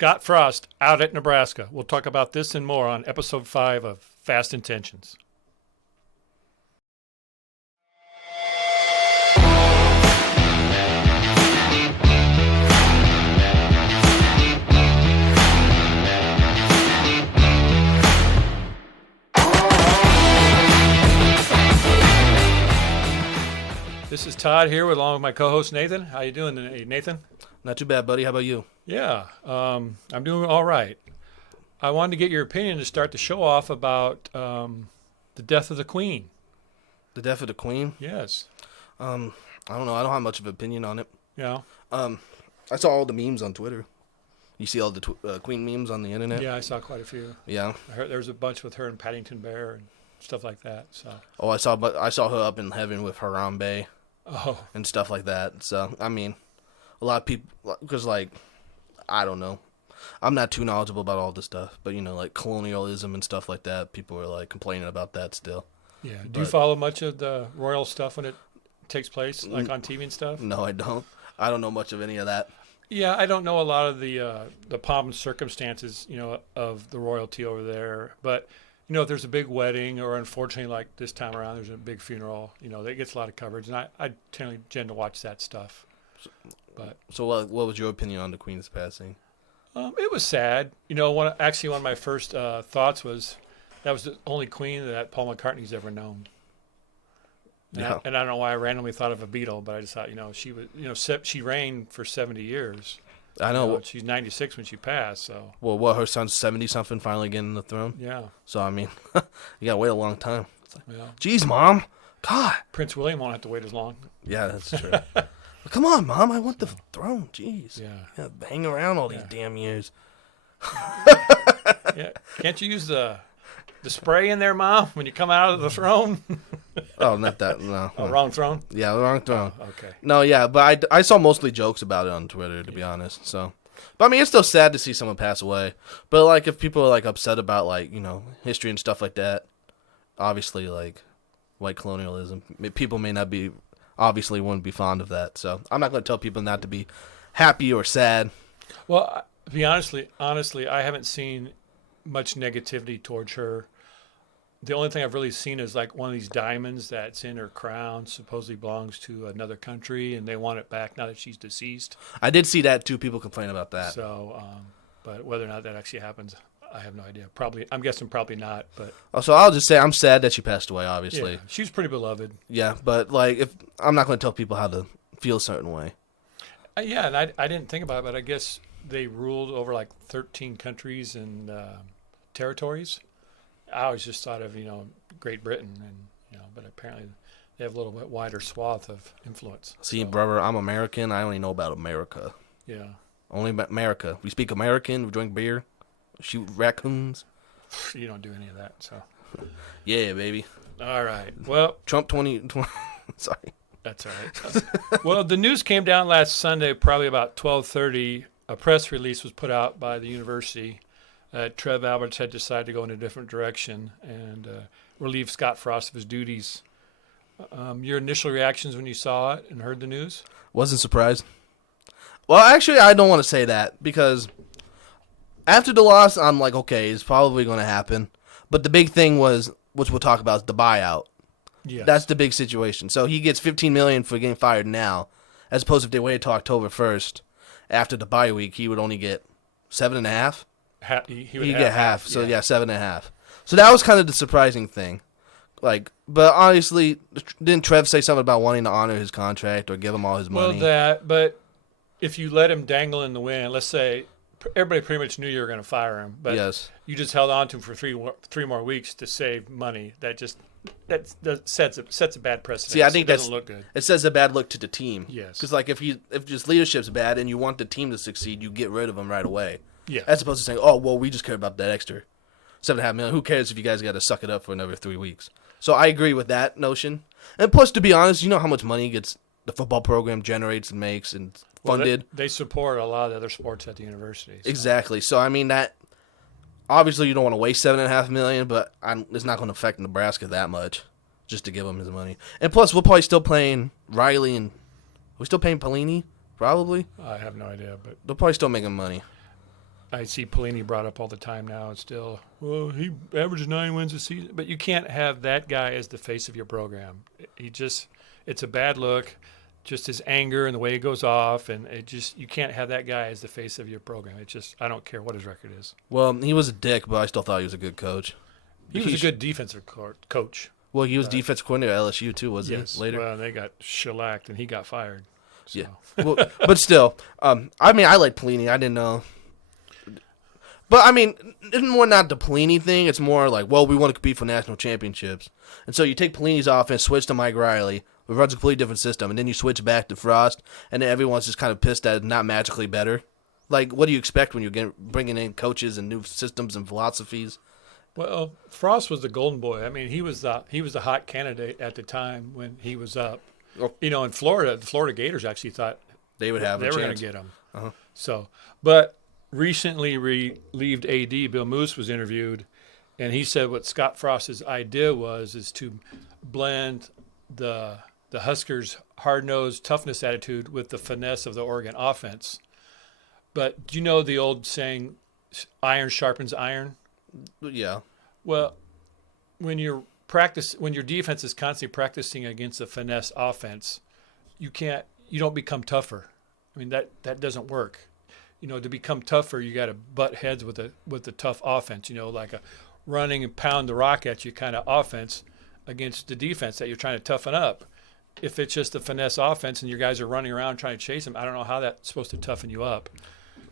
Scott Frost out at Nebraska. We'll talk about this and more on episode 5 of Fast Intentions. This is Todd here along with my co-host Nathan. How you doing today, Nathan? Not too bad, buddy. How about you? Yeah, I'm doing all right. I wanted to get your opinion to start the show off about the death of the Queen. The death of the Queen? Yes. I don't know. I don't have much of an opinion on it. Yeah. I saw all the memes on Twitter. You see all the Queen memes on the internet? Yeah, I saw quite a few. Yeah. I heard there was a bunch with her and Paddington Bear and stuff like that. So. Oh, I saw her up in heaven with Harambe. Oh. And stuff like that. So, I mean, a lot of people, because, like, I don't know. I'm not too knowledgeable about all this stuff, but, you know, like colonialism and stuff like that, people are, like, complaining about that still. Yeah. Do you follow much of the royal stuff when it takes place, like on TV and stuff? No, I don't. I don't know much of any of that. Yeah, I don't know a lot of the pomp and circumstances, of the royalty over there, but if there's a big wedding or unfortunately like this time around there's a big funeral, that gets a lot of coverage, and I tend to watch that stuff. So what was your opinion on the Queen's passing? It was sad. One of my first thoughts was that was the only Queen that Paul McCartney's ever known. Yeah. And I don't know why I randomly thought of a Beatle, but I just thought, she was, she reigned for 70 years. I know. She's 96 when she passed, so. Well, her son's 70-something finally getting the throne? Yeah. So, I mean, you got to wait a long time. Yeah. Jeez, Mom. God. Prince William won't have to wait as long. Yeah, that's true. Come on, Mom. I want the throne. Jeez. Yeah. Hang around all these damn years. Yeah. Can't you use the spray in there, Mom, when you come out of the throne? Oh, not that. No. Oh, wrong throne? Yeah, the wrong throne. Oh, okay. No, yeah, but I saw mostly jokes about it on Twitter, to be honest. So, but I mean, it's still sad to see someone pass away. But like, if people are like upset about like history and stuff like that, obviously like white colonialism, people may not be, obviously wouldn't be fond of that. So I'm not going to tell people not to be happy or sad. Well, to be honestly, I haven't seen much negativity towards her. The only thing I've really seen is like one of these diamonds that's in her crown supposedly belongs to another country, and they want it back now that she's deceased. I did see that too. People complain about that. So, but whether or not that actually happens, I have no idea. I'm guessing probably not. But so I'll just say I'm sad that she passed away. Obviously, yeah, she was pretty beloved. Yeah, but like, if I'm not going to tell people how to feel a certain way. Yeah, and I didn't think about it, but I guess they ruled over like 13 countries and territories. I always just thought of, Great Britain, and, but apparently they have a little bit wider swath of influence. See, brother, I'm American. I only know about America. Yeah. Only about America. We speak American. We drink beer. Shoot raccoons. You don't do any of that, so. Yeah, baby. All right. Well. Trump 2020. Sorry. That's all right. Well, the news came down last Sunday, probably about 12:30. A press release was put out by the university. Trev Alberts had decided to go in a different direction and relieve Scott Frost of his duties. Your initial reactions when you saw it and heard the news? Wasn't surprised. Well, actually, I don't want to say that because after the loss, I'm like, okay, it's probably going to happen. But the big thing was, which we'll talk about, is the buyout. Yes. That's the big situation. So he gets $15 million for getting fired now, as opposed to if they waited till October 1st after the bye week, he would only get $7.5. He would get half. So yeah, 7.5. So that was kind of the surprising thing. Like, but honestly, didn't Trev say something about wanting to honor his contract or give him all his money? But if you let him dangle in the wind, let's say everybody pretty much knew you were going to fire him, but yes, you just held on to him for three more weeks to save money. That sets a bad precedent. See, I think it doesn't look good. It says a bad look to the team. Yes, because like if just leadership's bad and you want the team to succeed, you get rid of him right away. Yeah. As opposed to saying, oh, well, we just care about that extra $7.5 million. Who cares if you guys got to suck it up for another 3 weeks? So I agree with that notion. And plus, to be honest, you know how much money the football program generates and makes and funded? Well, they support a lot of the other sports at the university. So. Exactly. So, I mean, that obviously you don't want to waste $7.5 million, but it's not going to affect Nebraska that much just to give him his money. And plus, we're probably still paying Riley and we're still paying Pelini, probably. I have no idea, but they'll probably still make him money. I see Pelini brought up all the time now. It's still, well, he averages 9 wins a season. But you can't have that guy as the face of your program. It's a bad look. Just his anger and the way he goes off. And you can't have that guy as the face of your program. I don't care what his record is. Well, he was a dick, but I still thought he was a good coach. He was a good defensive coach. Well, he was defensive coordinator at LSU too, wasn't Yes. he? Later. Well, they got shellacked and he got fired. So. Yeah. Well, but still, I like Pelini. I didn't know. But, it's more not the Pelini thing. It's more like, well, we want to compete for national championships. And so you take Pelini's offense, switch to Mike Riley, who runs a completely different system, and then you switch back to Frost, and then everyone's just kind of pissed that it's not magically better. Like, what do you expect when you're bringing in coaches and new systems and philosophies? Well, Frost was the golden boy. He was the hot candidate at the time when he was up. Oh. In Florida, the Florida Gators actually thought they would have they a were going chance. to get him. Uh-huh. So, but recently relieved AD Bill Moose was interviewed, and he said what Scott Frost's idea is to blend the Huskers' hard-nosed toughness attitude with the finesse of the Oregon offense. But do you know the old saying, "Iron sharpens iron"? Yeah. Well, when your defense is constantly practicing against a finesse offense, you don't become tougher. That doesn't work. To become tougher, you got to butt heads with the tough offense. Like a running and pound the rock at you kind of offense against the defense that you're trying to toughen up. If it's just a finesse offense and your guys are running around trying to chase them, I don't know how that's supposed to toughen you up.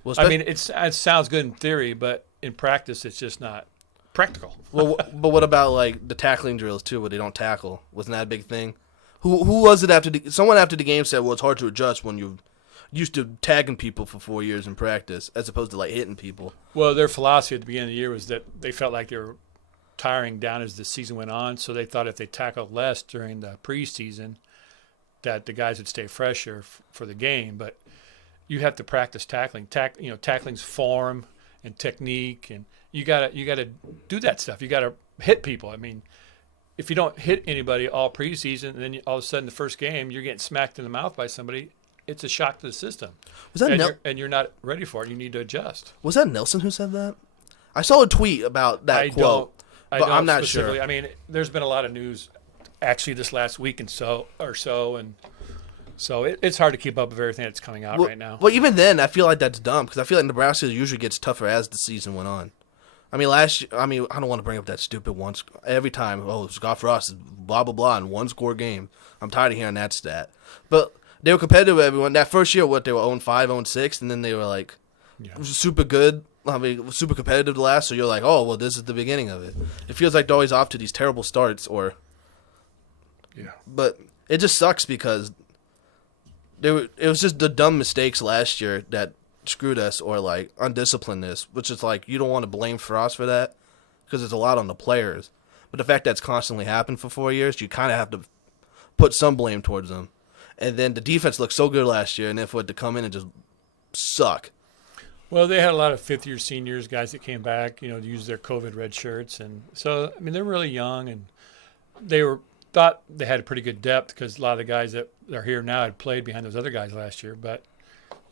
Well, it sounds good in theory, but in practice, it's just not practical. Well, but what about like the tackling drills too, where they don't tackle? Wasn't that a big thing? Who was it someone after the game said, well, it's hard to adjust when you're used to tagging people for 4 years in practice as opposed to like hitting people. Well, their philosophy at the beginning of the year was that they felt like they were tiring down as the season went on, so they thought if they tackled less during the preseason, that the guys would stay fresher for the game. But you have to practice tackling. Tackling's form and technique, and you gotta do that stuff. You gotta hit people. If you don't hit anybody all preseason, and then all of a sudden the first game you're getting smacked in the mouth by somebody, it's a shock to the system. And you're not ready for it. You need to adjust. Was that Nelson who said that? I saw a tweet about that quote, but I'm not sure. There's been a lot of news actually this last week and so it's hard to keep up with everything that's coming out right now. Well, even then, I feel like that's dumb because I feel like Nebraska usually gets tougher as the season went on. Last year, I don't want to bring up that stupid one. Every time, Scott Frost is blah, blah, blah in one score game. I'm tired of hearing that stat. But they were competitive with everyone. That first year, they were 0-5, 0-6, and then they were like super good. Super competitive the last. So you're like, oh, well, this is the beginning of it. It feels like they're always off to these terrible starts But it just sucks because it was just the dumb mistakes last year that screwed us or like undisciplinedness, which is like you don't want to blame Frost for that because there's a lot on the players. But the fact that's constantly happened for 4 years, you kind of have to put some blame towards them. And then the defense looked so good last year, and then for it to come in and just suck. Well, they had a lot of fifth-year seniors, guys that came back, to use their COVID red shirts. And so, they're really young, and they thought they had a pretty good depth because a lot of the guys that are here now had played behind those other guys last year. But,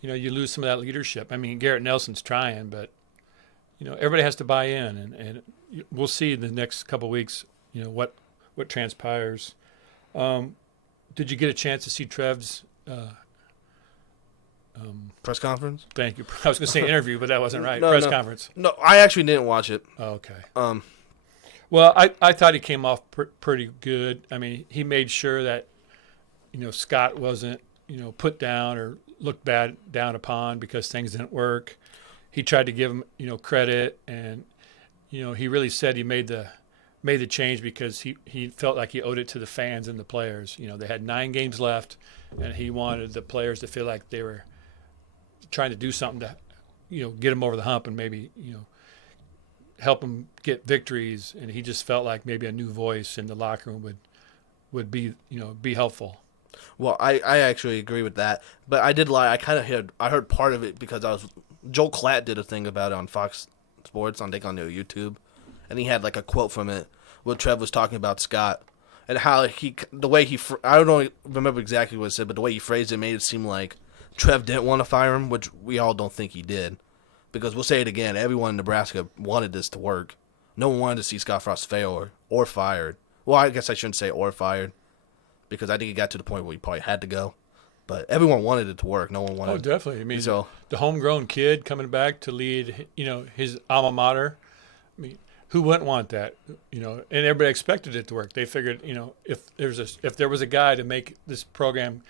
you lose some of that leadership. Garrett Nelson's trying, but, everybody has to buy in. And we'll see in the next couple of weeks, what transpires. Did you get a chance to see Trev's press conference? Thank you. I was going to say interview, but that wasn't right. No, press conference. No, I actually didn't watch it. Oh, okay. Well, I thought he came off pretty good. He made sure that, Scott wasn't, put down or looked bad down upon because things didn't work. He tried to give him, credit, and, he really said he made the change because he felt like he owed it to the fans and the players. They had 9 games left, and he wanted the players to feel like they were trying to do something to, get them over the hump and maybe, help them get victories. And he just felt like maybe a new voice in the locker room would be, be helpful. Well, I actually agree with that, but I did lie. I heard part of it because Joel Klatt did a thing about it on Fox Sports on their YouTube, and he had like a quote from it where Trev was talking about Scott and how I don't remember exactly what it said, but the way he phrased it made it seem like Trev didn't want to fire him, which we all don't think he did. Because we'll say it again, everyone in Nebraska wanted this to work. No one wanted to see Scott Frost fail or fired. Well, I guess I shouldn't say or fired, because I think it got to the point where he probably had to go. But everyone wanted it to work. No one wanted. Oh, definitely. I mean, so the homegrown kid coming back to lead, his alma mater. I mean, who wouldn't want that? And everybody expected it to work. They figured, if there was a guy to make this program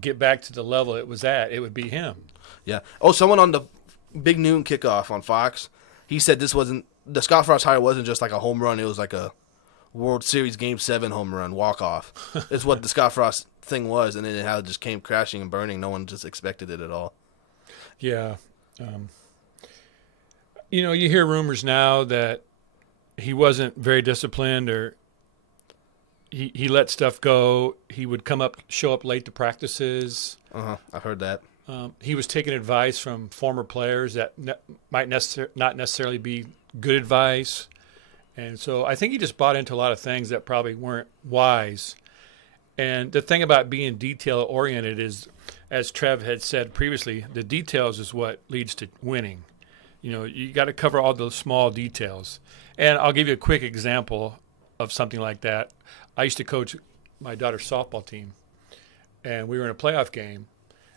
get back to the level it was at, it would be him. Yeah. Oh, someone on the Big Noon Kickoff on Fox, he said the Scott Frost hire wasn't just like a home run. It was like a World Series Game 7 home run walk-off. It's what the Scott Frost thing was, and then how it just came crashing and burning. No one just expected it at all. Yeah. You hear rumors now that he wasn't very disciplined, or he let stuff go. He would show up late to practices. I've heard that. He was taking advice from former players that might not necessarily be good advice. And so I think he just bought into a lot of things that probably weren't wise. And the thing about being detail-oriented is, as Trev had said previously, the details is what leads to winning. You got to cover all those small details. And I'll give you a quick example of something like that. I used to coach my daughter's softball team, and we were in a playoff game,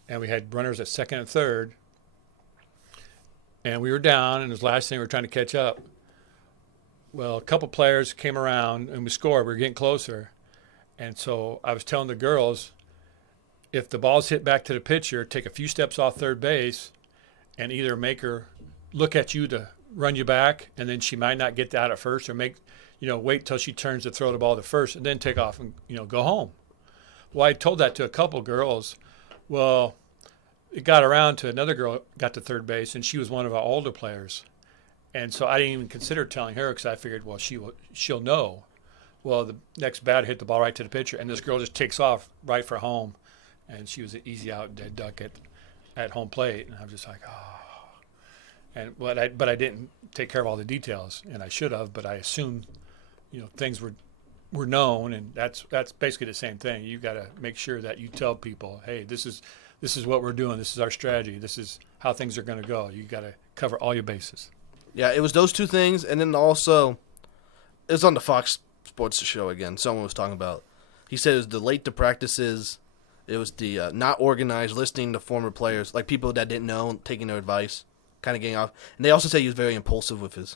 and we had runners at second and third, and we were down, and it was the last thing we were trying to catch up. Well, a couple players came around, and we scored. We were getting closer. And so I was telling the girls, if the ball's hit back to the pitcher, take a few steps off third base and either make her look at you to run you back, and then she might not get out at first, or wait till she turns to throw the ball to first and then take off and, go home. Well, I told that to a couple girls. Well, it got around to another girl got to third base, and she was one of our older players. And so I didn't even consider telling her, because I figured, well, she'll know. Well, the next batter hit the ball right to the pitcher, and this girl just takes off right for home, and she was an easy out dead duck at home plate, and I was just like, oh. But I didn't take care of all the details, and I should have. But I assumed, things were known, and that's basically the same thing. You got to make sure that you tell people, hey, this is what we're doing. This is our strategy. This is how things are going to go. You got to cover all your bases. Yeah, it was those two things, and then also, it was on the Fox Sports show again. Someone was talking about, he said it was the late to practices, it was the not organized, listening to former players, like people that didn't know, taking their advice, kind of getting off. And they also say he was very impulsive with his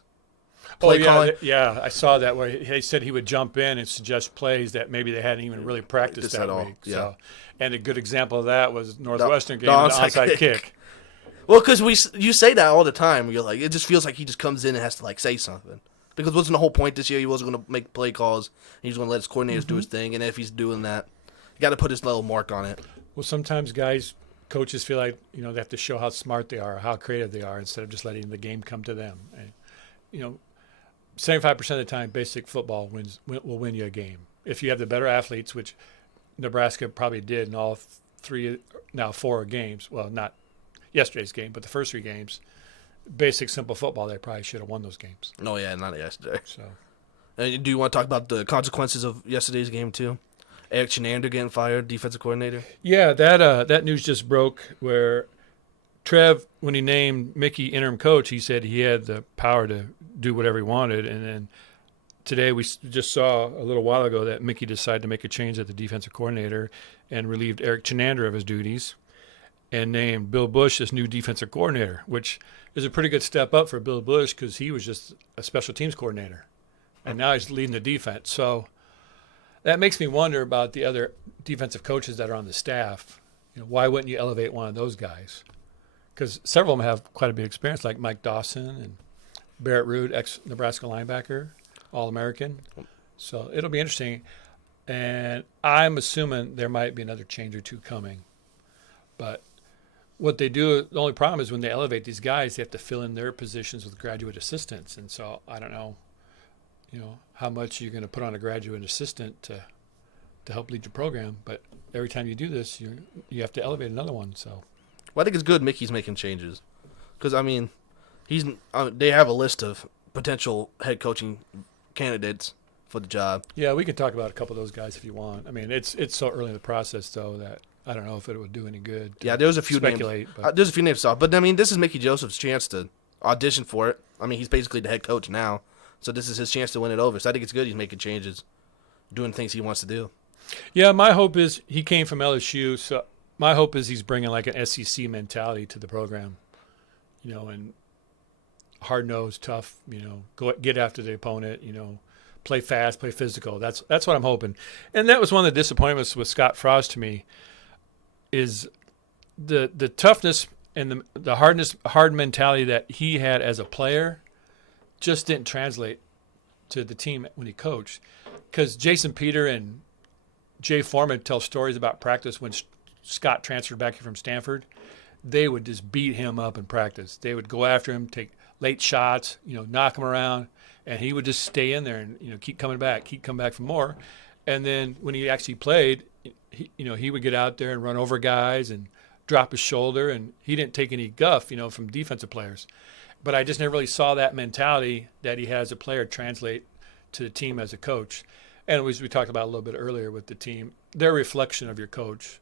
play calling. Yeah, I saw that where they said he would jump in and suggest plays that maybe they hadn't even really practiced that week. Yeah. So, and a good example of that was Northwestern game, the onside kick. Well, because you say that all the time. You're like, it just feels like he just comes in and has to say something. Because wasn't the whole point this year? He wasn't going to make play calls. He was going to let his coordinators do his thing. And if he's doing that, you got to put his little mark on it. Well, sometimes coaches feel like they have to show how smart they are, or how creative they are, instead of just letting the game come to them. And 75% of the time, basic football will win you a game if you have the better athletes, which Nebraska probably did in all 4 games. Well, not yesterday's game, but the first 3 games. Basic, simple football, they probably should have won those games. Oh, yeah, not yesterday. So, and do you want to talk about the consequences of yesterday's game, too? Eric Chenander getting fired, defensive coordinator? Yeah, that news just broke where Trev, when he named Mickey interim coach, he said he had the power to do whatever he wanted. And then today we just saw a little while ago that Mickey decided to make a change at the defensive coordinator and relieved Eric Chenander of his duties and named Bill Bush as new defensive coordinator, which is a pretty good step up for Bill Bush because he was just a special teams coordinator. And now he's leading the defense. So that makes me wonder about the other defensive coaches that are on the staff. Why wouldn't you elevate one of those guys? Because several of them have quite a bit of experience, like Mike Dawson and Barrett Rood, ex-Nebraska linebacker, All-American. So it'll be interesting. And I'm assuming there might be another change or two coming. But what they do, the only problem is when they elevate these guys, they have to fill in their positions with graduate assistants. And so I don't know, how much you're going to put on a graduate assistant to help lead your program. But every time you do this, you have to elevate another one. So, well, I think it's good Mickey's making changes. Because, they have a list of potential head coaching candidates for the job. Yeah, we can talk about a couple of those guys if you want. It's so early in the process, though, that I don't know if it would do any good. Yeah, there's a few names. But There's a few names, but I mean, this is Mickey Joseph's chance to audition for it. I mean, he's basically the head coach now, so this is his chance to win it over. So I think it's good he's making changes, doing things he wants to do. yeah, my hope is he came from LSU, so my hope is he's bringing like an SEC mentality to the program, and hard-nosed, tough, go get after the opponent, play fast, play physical. That's what I'm hoping. And that was one of the disappointments with Scott Frost to me is the toughness and the hard mentality that he had as a player just didn't translate to the team when he coached. Because Jason Peter and Jay Foreman tell stories about practice when Scott transferred back here from Stanford. They would just beat him up in practice. They would go after him, take late shots, knock him around, and he would just stay in there and keep coming back for more. And then when he actually played, he would get out there and run over guys and drop his shoulder, and he didn't take any guff, from defensive players. But I just never really saw that mentality that he has as a player translate to the team as a coach. And as we talked about a little bit earlier with the team, they're a reflection of your coach.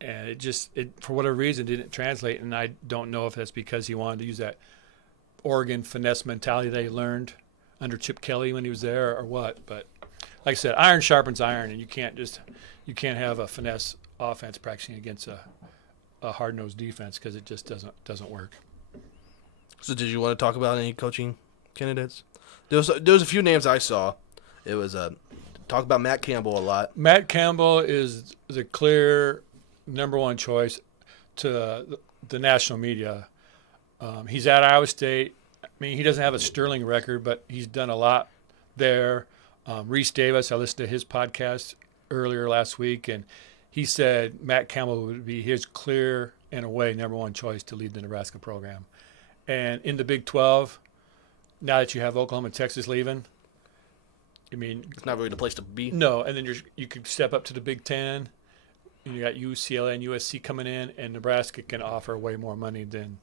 And it for whatever reason didn't translate, and I don't know if that's because he wanted to use that Oregon finesse mentality that he learned under Chip Kelly when he was there or what. But like I said, iron sharpens iron, and you can't have a finesse offense practicing against a hard-nosed defense because it just doesn't work. So did you want to talk about any coaching candidates? There was a few names I saw. It was talk about Matt Campbell a lot. Matt Campbell is the clear number one choice to the national media. He's at Iowa State. I mean, he doesn't have a sterling record, but he's done a lot there. Reese Davis, I listened to his podcast earlier last week, and he said Matt Campbell would be his clear and away number one choice to lead the Nebraska program. And in the Big 12, now that you have Oklahoma and Texas leaving, I mean, it's not really the place to be. No, and then you could step up to the Big 10. And you got UCLA and USC coming in, and Nebraska can offer way more money than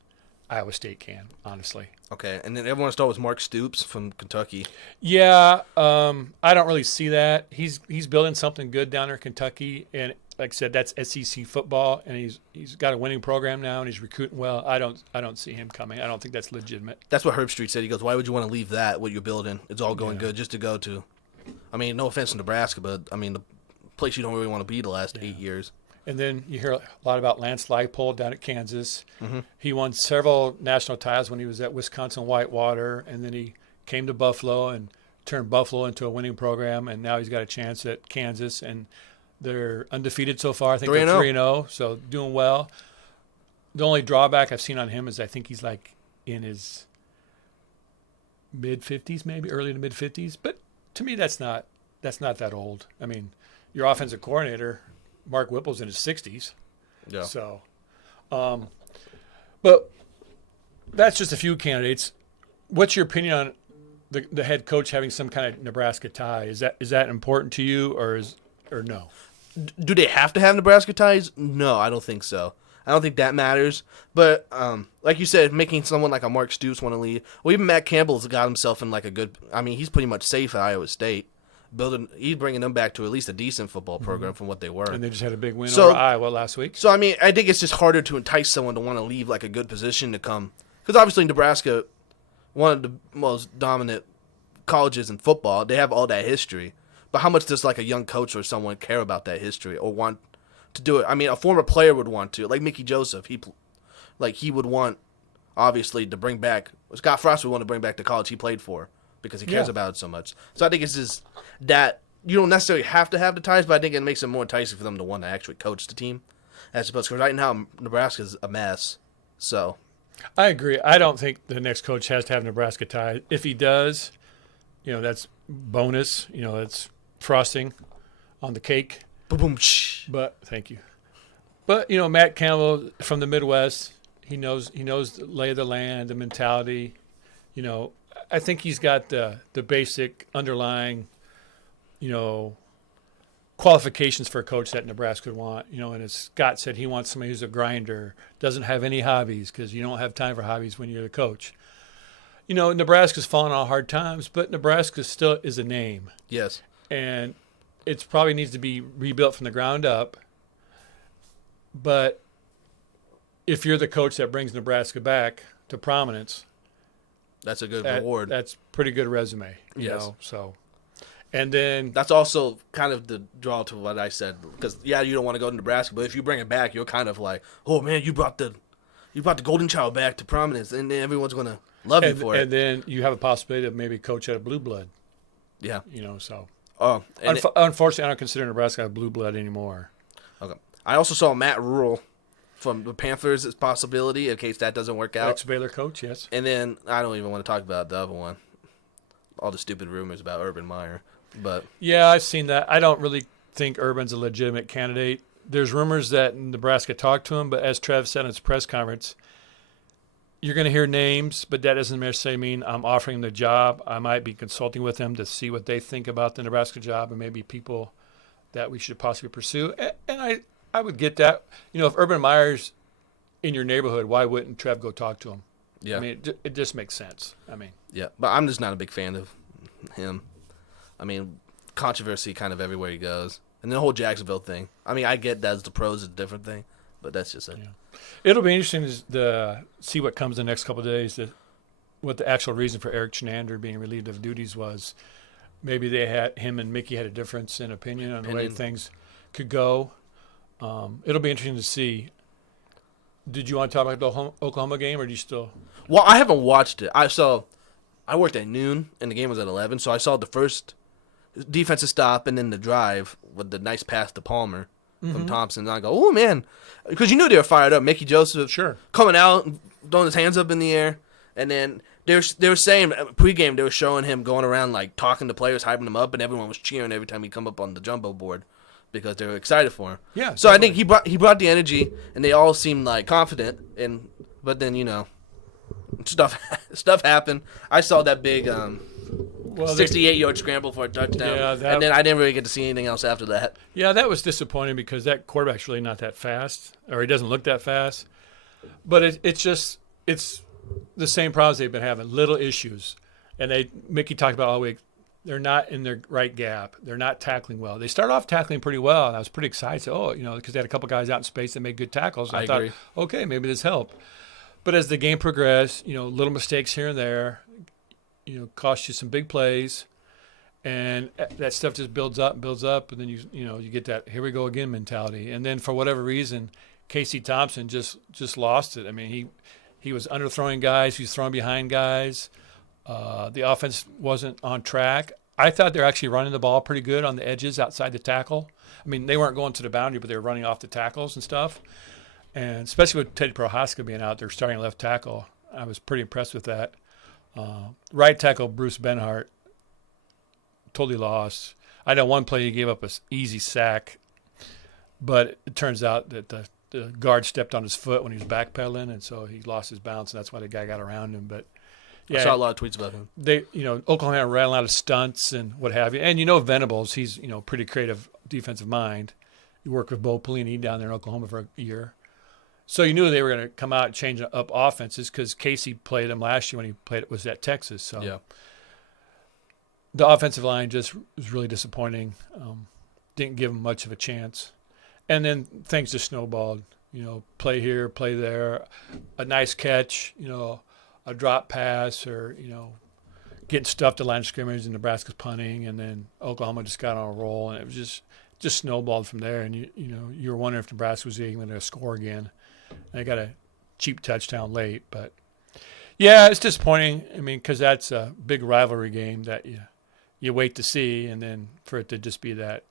Iowa State can, honestly. Okay, and then everyone started with Mark Stoops from Kentucky. Yeah, I don't really see that. He's building something good down there in Kentucky, and like I said, that's SEC football, and he's got a winning program now, and he's recruiting well. I don't see him coming. I don't think that's legitimate. That's what Herb Street said. He goes, "Why would you want to leave that? What you're building? It's all going good just to go to." I mean, no offense to Nebraska, but I mean the place you don't really want to be the last 8 years. And then you hear a lot about Lance Leipold down at Kansas. Mm-hmm. He won several national titles when he was at Wisconsin Whitewater, and then he came to Buffalo and turned Buffalo into a winning program, and now he's got a chance at Kansas, and they're undefeated so far. I think they're 3-0, so doing well. The only drawback I've seen on him is I think he's like in his mid-50s, maybe early to mid-50s, but to me that's not that old. I mean, your offensive coordinator, Mark Whipple's in his 60s. Yeah. So, but that's just a few candidates. What's your opinion on the head coach having some kind of Nebraska tie? Is that important to you, or no? Do they have to have Nebraska ties? No, I don't think so. I don't think that matters. But like you said, making someone like a Mark Stoops want to leave. Well, even Matt Campbell's got himself in like a good. I mean, he's pretty much safe at Iowa State. He's bringing them back to at least a decent football program from what they were. And they just had a big win over Iowa last week. So I mean, I think it's just harder to entice someone to want to leave like a good position to come, because obviously Nebraska, one of the most dominant colleges in football, they have all that history. But how much does like a young coach or someone care about that history or want to do it? I mean, a former player would want to, like Mickey Joseph. He would want, obviously, to bring back. Scott Frost would want to bring back the college he played for because he cares about it so much. So I think it's just that you don't necessarily have to have the ties, but I think it makes it more enticing for them to want to actually coach the team, as opposed because right now Nebraska's a mess. So I agree. I don't think the next coach has to have Nebraska ties. If he does, that's bonus. It's frosting on the cake. Boom. But thank you. But Matt Campbell from the Midwest, he knows the lay of the land, the mentality. I think he's got the basic underlying, qualifications for a coach that Nebraska would want. And as Scott said, he wants somebody who's a grinder, doesn't have any hobbies, because you don't have time for hobbies when you're the coach. Nebraska's fallen on hard times, but Nebraska still is a name. Yes. And it probably needs to be rebuilt from the ground up. But if you're the coach that brings Nebraska back to prominence, That's a good reward. That's pretty good resume. You Yes. know, so. And then That's also kind of the draw to what I said, because you don't want to go to Nebraska, but if you bring it back, you're kind of like, oh man, you brought the golden child back to prominence, and then everyone's gonna love you for it. And then you have a possibility of maybe coach at a blue blood. Yeah. You know, so. And Unfortunately, I don't consider Nebraska a blue blood anymore. okay. I also saw Matt Rule from the Panthers as possibility in case that doesn't work out. Ex-Baylor coach, yes. And then I don't even want to talk about the other one. All the stupid rumors about Urban Meyer. But Yeah, I've seen that. I don't really think Urban's a legitimate candidate. There's rumors that Nebraska talked to him, but as Trev said in his press conference, you're going to hear names, but that doesn't necessarily mean I'm offering him the job. I might be consulting with them to see what they think about the Nebraska job and maybe people that we should possibly pursue. And I would get that. You know, if Urban Meyer's in your neighborhood, why wouldn't Trev go talk to him? yeah. I mean, it just makes sense. I mean, Yeah, but I'm just not a big fan of him. I mean, controversy kind of everywhere he goes. And the whole Jacksonville thing. I mean, I get that as the pros is a different thing, but that's just it. Yeah. It'll be interesting to see what comes the next couple of days, what the actual reason for Eric Chenander being relieved of duties was. Maybe him and Mickey had a difference in opinion on the way things could go. It'll be interesting to see. Did you want to talk about the Oklahoma game, or do you still? Well, I haven't watched it. I worked at noon, and the game was at 11, so I saw the first defensive stop and then the drive with the nice pass to Palmer from Thompson. And I go, oh, man. Because you knew they were fired up. Mickey Joseph coming out, throwing his hands up in the air. And then they were saying, pregame, they were showing him going around, like, talking to players, hyping them up, and everyone was cheering every time he come up on the jumbo board because they were excited for him. Yeah. So I think he brought the energy, and they all seemed, like, confident. But then, you know, stuff happened. I saw that big 68-yard scramble for a touchdown, and then I didn't really get to see anything else after that. Yeah, that was disappointing because that quarterback's really not that fast, or he doesn't look that fast. But it's the same problems they've been having, little issues. And Mickey talked about all week, they're not in their right gap. They're not tackling well. They started off tackling pretty well, and I was pretty excited. So, because they had a couple guys out in space that made good tackles. And I thought, agree. okay, maybe this helped. But as the game progressed, little mistakes here and there, cost you some big plays, and that stuff just builds up, and then you get that here we go again mentality. And then for whatever reason, Casey Thompson just lost it. I mean, he was underthrowing guys, he was throwing behind guys. The offense wasn't on track. I thought they were actually running the ball pretty good on the edges outside the tackle. I mean, they weren't going to the boundary, but they were running off the tackles and stuff. And especially with Teddy Prohaska being out there starting left tackle, I was pretty impressed with that. Right tackle Bruce Benhart totally lost. I know one play he gave up an easy sack, but it turns out that the guard stepped on his foot when he was backpedaling, and so he lost his balance, and that's why the guy got around him. But yeah, I saw a lot of tweets about him. Oklahoma ran a lot of stunts and what have you. And Venables, he's pretty creative defensive mind. He worked with Bo Pelini down there in Oklahoma for a year. So you knew they were going to come out and change up offenses because Casey played them last year when he was at Texas. So yeah. The offensive line just was really disappointing. Didn't give them much of a chance. And then things just snowballed. Play here, play there, a nice catch, a drop pass, or, getting stuffed at line of scrimmage and Nebraska's punting, and then Oklahoma just got on a roll, and it was just snowballed from there. And, you were wondering if Nebraska was even going to score again. They got a cheap touchdown late, but yeah, it's disappointing. I mean, because that's a big rivalry game that you wait to see, and then for it to just be that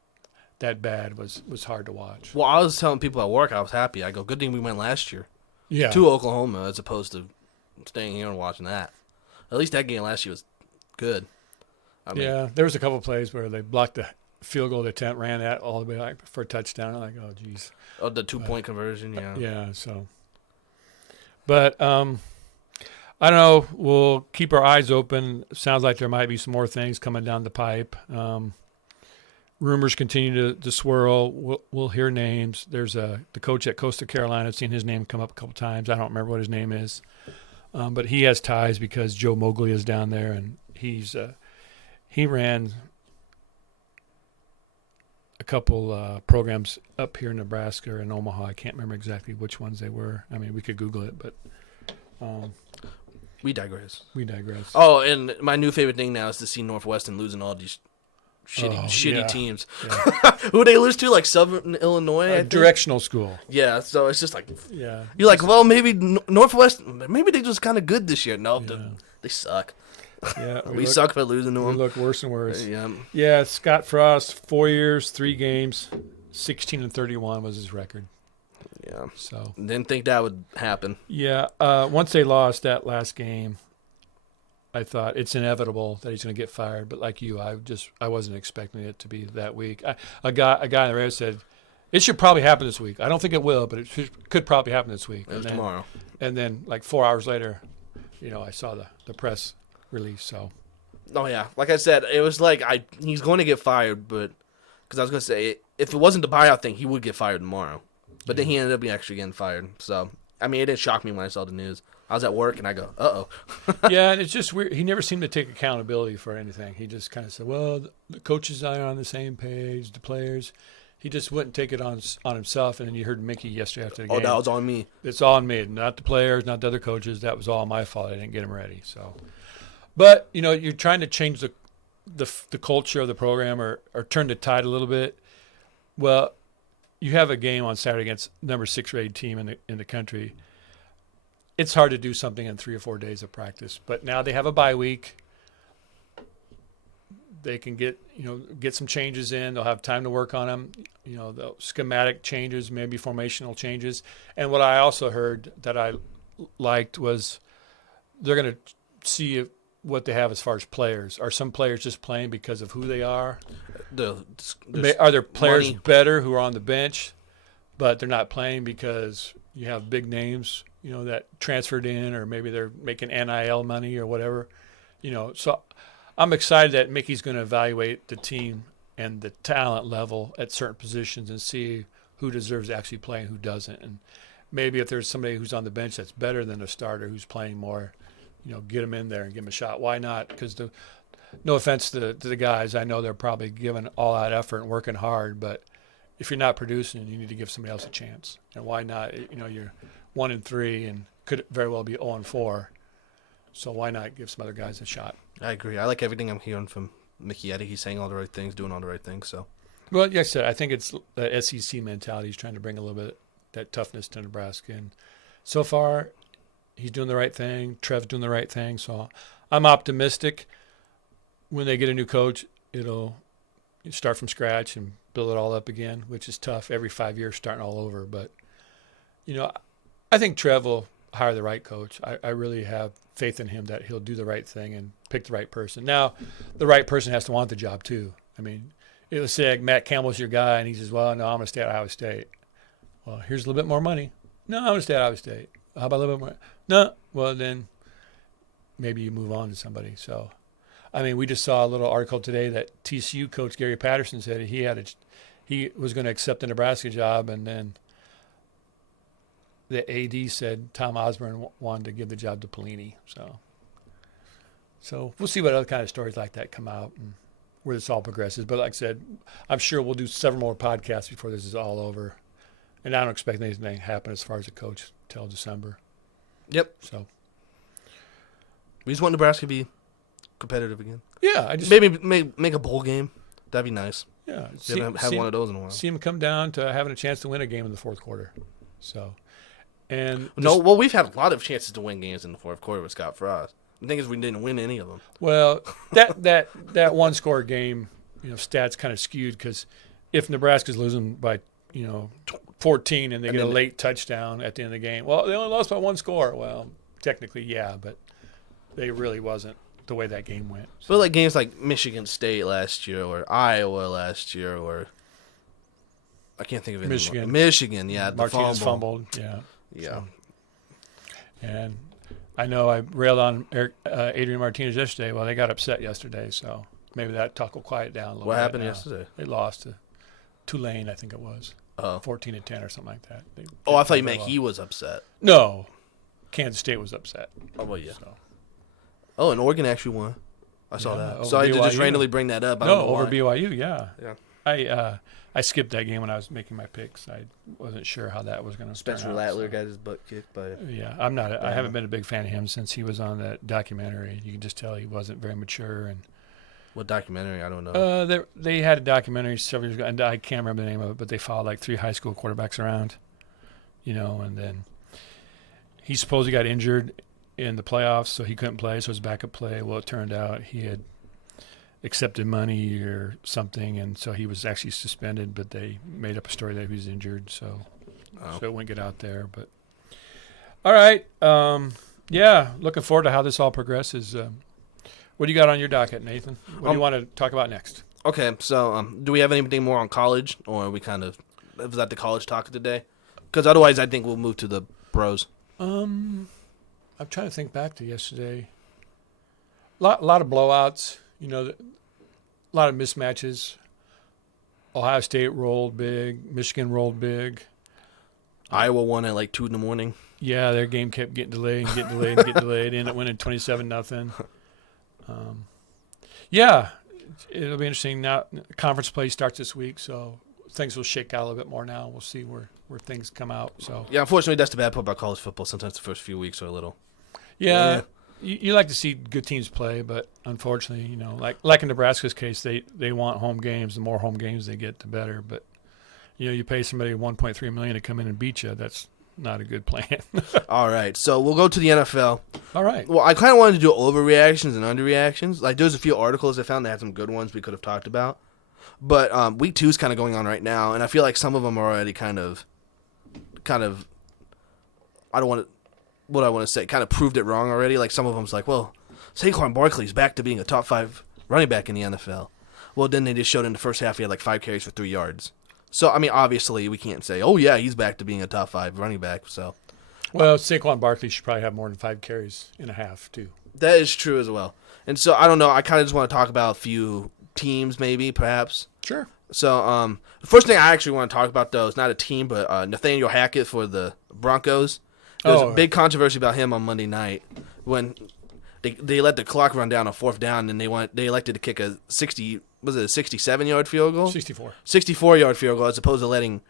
bad was hard to watch. Well, I was telling people at work I was happy. I go, good thing we went last year to Oklahoma as opposed to staying here and watching that. At least that game last year was good. Yeah, there was a couple of plays where they blocked the field goal attempt, ran that all the way like for a touchdown. I'm like, oh, geez. Oh, the 2-point conversion, yeah. Yeah, so. But I don't know. We'll keep our eyes open. Sounds like there might be some more things coming down the pipe. Rumors continue to swirl. We'll hear names. There's the coach at Coastal Carolina. I've seen his name come up a couple times. I don't remember what his name is. But he has ties because Joe Mowgli is down there, and he ran a couple programs up here in Nebraska or in Omaha. I can't remember exactly which ones they were. I mean, we could Google it, but we digress. We digress. Oh, and my new favorite thing now is to see Northwestern losing all these shitty teams. Yeah. Who they lose to, like Southern Illinois? A directional school. Yeah, so it's just like, yeah. You're like, well, maybe Northwestern, maybe they just kind of good this year. No, they suck. Yeah, we suck for losing to them. We look worse and worse. Yeah. Yeah, Scott Frost, 4 years, 3 games, 16-31 was his record. Yeah. So didn't think that would happen. Yeah. Once they lost that last game, I thought it's inevitable that he's going to get fired. But like you, I wasn't expecting it to be that week. A guy in the radio said it should probably happen this week. I don't think it will, but it could probably happen this week. It was tomorrow. And then like 4 hours later, I saw the press release. So. Oh yeah, like I said, it was like he's going to get fired, but because I was going to say if it wasn't the buyout thing, he would get fired tomorrow. But then he ended up actually getting fired. So I mean, it didn't shock me when I saw the news. I was at work and I go, uh-oh. Yeah, and it's just weird. He never seemed to take accountability for anything. He just kind of said, well, the coaches are on the same page, the players. He just wouldn't take it on himself. And then you heard Mickey yesterday after the game. Oh, that was on me. It's all on me, not the players, not the other coaches. That was all my fault. I didn't get him ready. So, but, you're trying to change the culture of the program or turn the tide a little bit. Well, you have a game on Saturday against number 6 rated team in the country. It's hard to do something in 3 or 4 days of practice, but now they have a bye week. They can get some changes in. They'll have time to work on them. The schematic changes, maybe formational changes. And what I also heard that I liked was they're going to see what they have as far as players. Are some players just playing because of who they are? Are there players better who are on the bench, but they're not playing because you have big names, that transferred in, or maybe they're making NIL money or whatever, So I'm excited that Mickey's going to evaluate the team and the talent level at certain positions and see who deserves to actually play and who doesn't. And maybe if there's somebody who's on the bench that's better than a starter who's playing more, get them in there and give them a shot. Why not? Because no offense to the guys, I know they're probably giving all out effort and working hard, but if you're not producing, you need to give somebody else a chance. And why not? You're 1-3 and could very well be 0-4. So why not give some other guys a shot? I agree. I like everything I'm hearing from Mickey. I think he's saying all the right things, doing all the right things. So, well, like I said, I think it's the SEC mentality. He's trying to bring a little bit that toughness to Nebraska, and so far, he's doing the right thing. Trev's doing the right thing. So I'm optimistic. When they get a new coach, it'll start from scratch and build it all up again, which is tough every 5 years starting all over. But, I think Trev will hire the right coach. I really have faith in him that he'll do the right thing and pick the right person. Now, the right person has to want the job too. I mean, it was say Matt Campbell's your guy, and he says, well, no, I'm going to stay at Iowa State. Well, here's a little bit more money. No, I'm going to stay at Iowa State. How about a little bit more? No. Well, then maybe you move on to somebody. So, I mean, we just saw a little article today that TCU coach Gary Patterson said he was going to accept the Nebraska job, and then the AD said Tom Osborne wanted to give the job to Pelini. So we'll see what other kind of stories like that come out and where this all progresses. But like I said, I'm sure we'll do several more podcasts before this is all over. And I don't expect anything to happen as far as a coach till December. Yep. So we just want Nebraska to be competitive again. Yeah, I just maybe make a bowl game. That'd be nice. Yeah, we haven't had one of those in a while. See them come down to having a chance to win a game in the fourth quarter. So, and we've had a lot of chances to win games in the fourth quarter with Scott Frost. The thing is, we didn't win any of them. Well, that one score game, stats kind of skewed because if Nebraska's losing by 14 and they get a late touchdown at the end of the game, well, they only lost by one score. Well, technically, yeah, but they really wasn't the way that game went. So. But like games like Michigan State last year or Iowa last year or I can't think of it. Michigan, yeah. Martinez fumbled, yeah. Yeah. So, and I know I railed on Adrian Martinez yesterday. Well, they got upset yesterday, so maybe that talk will quiet down a little bit. What happened yesterday? They lost to Tulane, I think it was. Oh. 14-10 or something like that. I thought you meant he was upset. No. Kansas State was upset. Oh, well, yeah. So. And Oregon actually won. I saw that. So BYU. I had to just randomly bring that up. Over BYU, yeah. Yeah. I skipped that game when I was making my picks. I wasn't sure how that was going to turn out. Spencer Rattler got his butt kicked by. Yeah, I'm not. I haven't been a big fan of him since he was on that documentary. You can just tell he wasn't very mature. And What documentary? I don't know. they had a documentary several years ago, and I can't remember the name of it, but they followed like 3 high school quarterbacks around, and then he supposedly got injured in the playoffs, so he couldn't play, so his backup play. Well, it turned out he had accepted money or something, and so he was actually suspended, but they made up a story that he was injured, so it wouldn't get out there. But all right, looking forward to how this all progresses. What do you got on your docket, Nathan? What do you want to talk about next? Okay, so do we have anything more on college, or are we was that the college talk of the day? Because otherwise, I think we'll move to the pros. I'm trying to think back to yesterday. Lot of blowouts, a lot of mismatches. Ohio State rolled big. Michigan rolled big. Iowa won at like 2 a.m. Yeah, their game kept getting delayed and getting delayed and getting delayed. Ended up winning 27-0. Yeah, it'll be interesting. Now, conference play starts this week, so things will shake out a little bit more now. We'll see where things come out. So Yeah, unfortunately, that's the bad part about college football. Sometimes the first few weeks are a little. Yeah. You like to see good teams play, but unfortunately, like in Nebraska's case, they want home games. The more home games they get, the better. But you pay somebody $1.3 million to come in and beat you. That's not a good plan. All right, so we'll go to the NFL. All right. Well, I kind of wanted to do overreactions and underreactions. Like, there's a few articles I found that had some good ones we could have talked about. But week 2 is kind of going on right now, and I feel like some of them are already kind of, I don't want to, what I want to say, kind of proved it wrong already. Like, some of them's like, well, Saquon Barkley's back to being a top 5 running back in the NFL. Well, then they just showed in the first half he had like 5 carries for 3 yards. So, I mean, obviously, we can't say, oh, yeah, he's back to being a top 5 running back. So, Well, Saquon Barkley should probably have more than 5 carries in a half, too. that is true as well. And so, I don't know. I kind of just want to talk about a few teams, maybe, perhaps. Sure. So, the first thing I actually want to talk about, though, is not a team, but Nathaniel Hackett for the Broncos. There was a big controversy about him on Monday night when they let the clock run down on 4th down, and they elected to kick a 67-yard field goal? 64. 64-yard field goal, as opposed to letting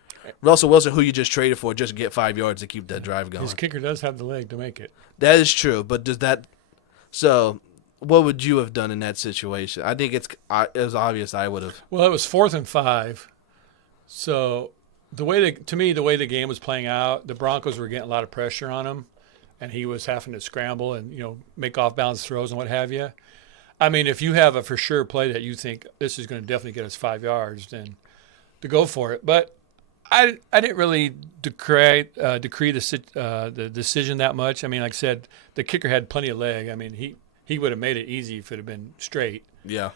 Russell Wilson, who you just traded for, just get 5 yards to keep that drive going. His kicker does have the leg to make it. That is true, but does that... So, what would you have done in that situation? I think it was obvious I would have. Well, it was 4th and 5. So, the way the game was playing out, the Broncos were getting a lot of pressure on him, and he was having to scramble and, make off-balance throws and what have you. I mean, if you have a for sure play that you think this is going to definitely get us 5 yards, then to go for it. But I didn't really decree the decision that much. I mean, like I said, the kicker had plenty of leg. I mean, he would have made it easy if it had been straight. Yeah.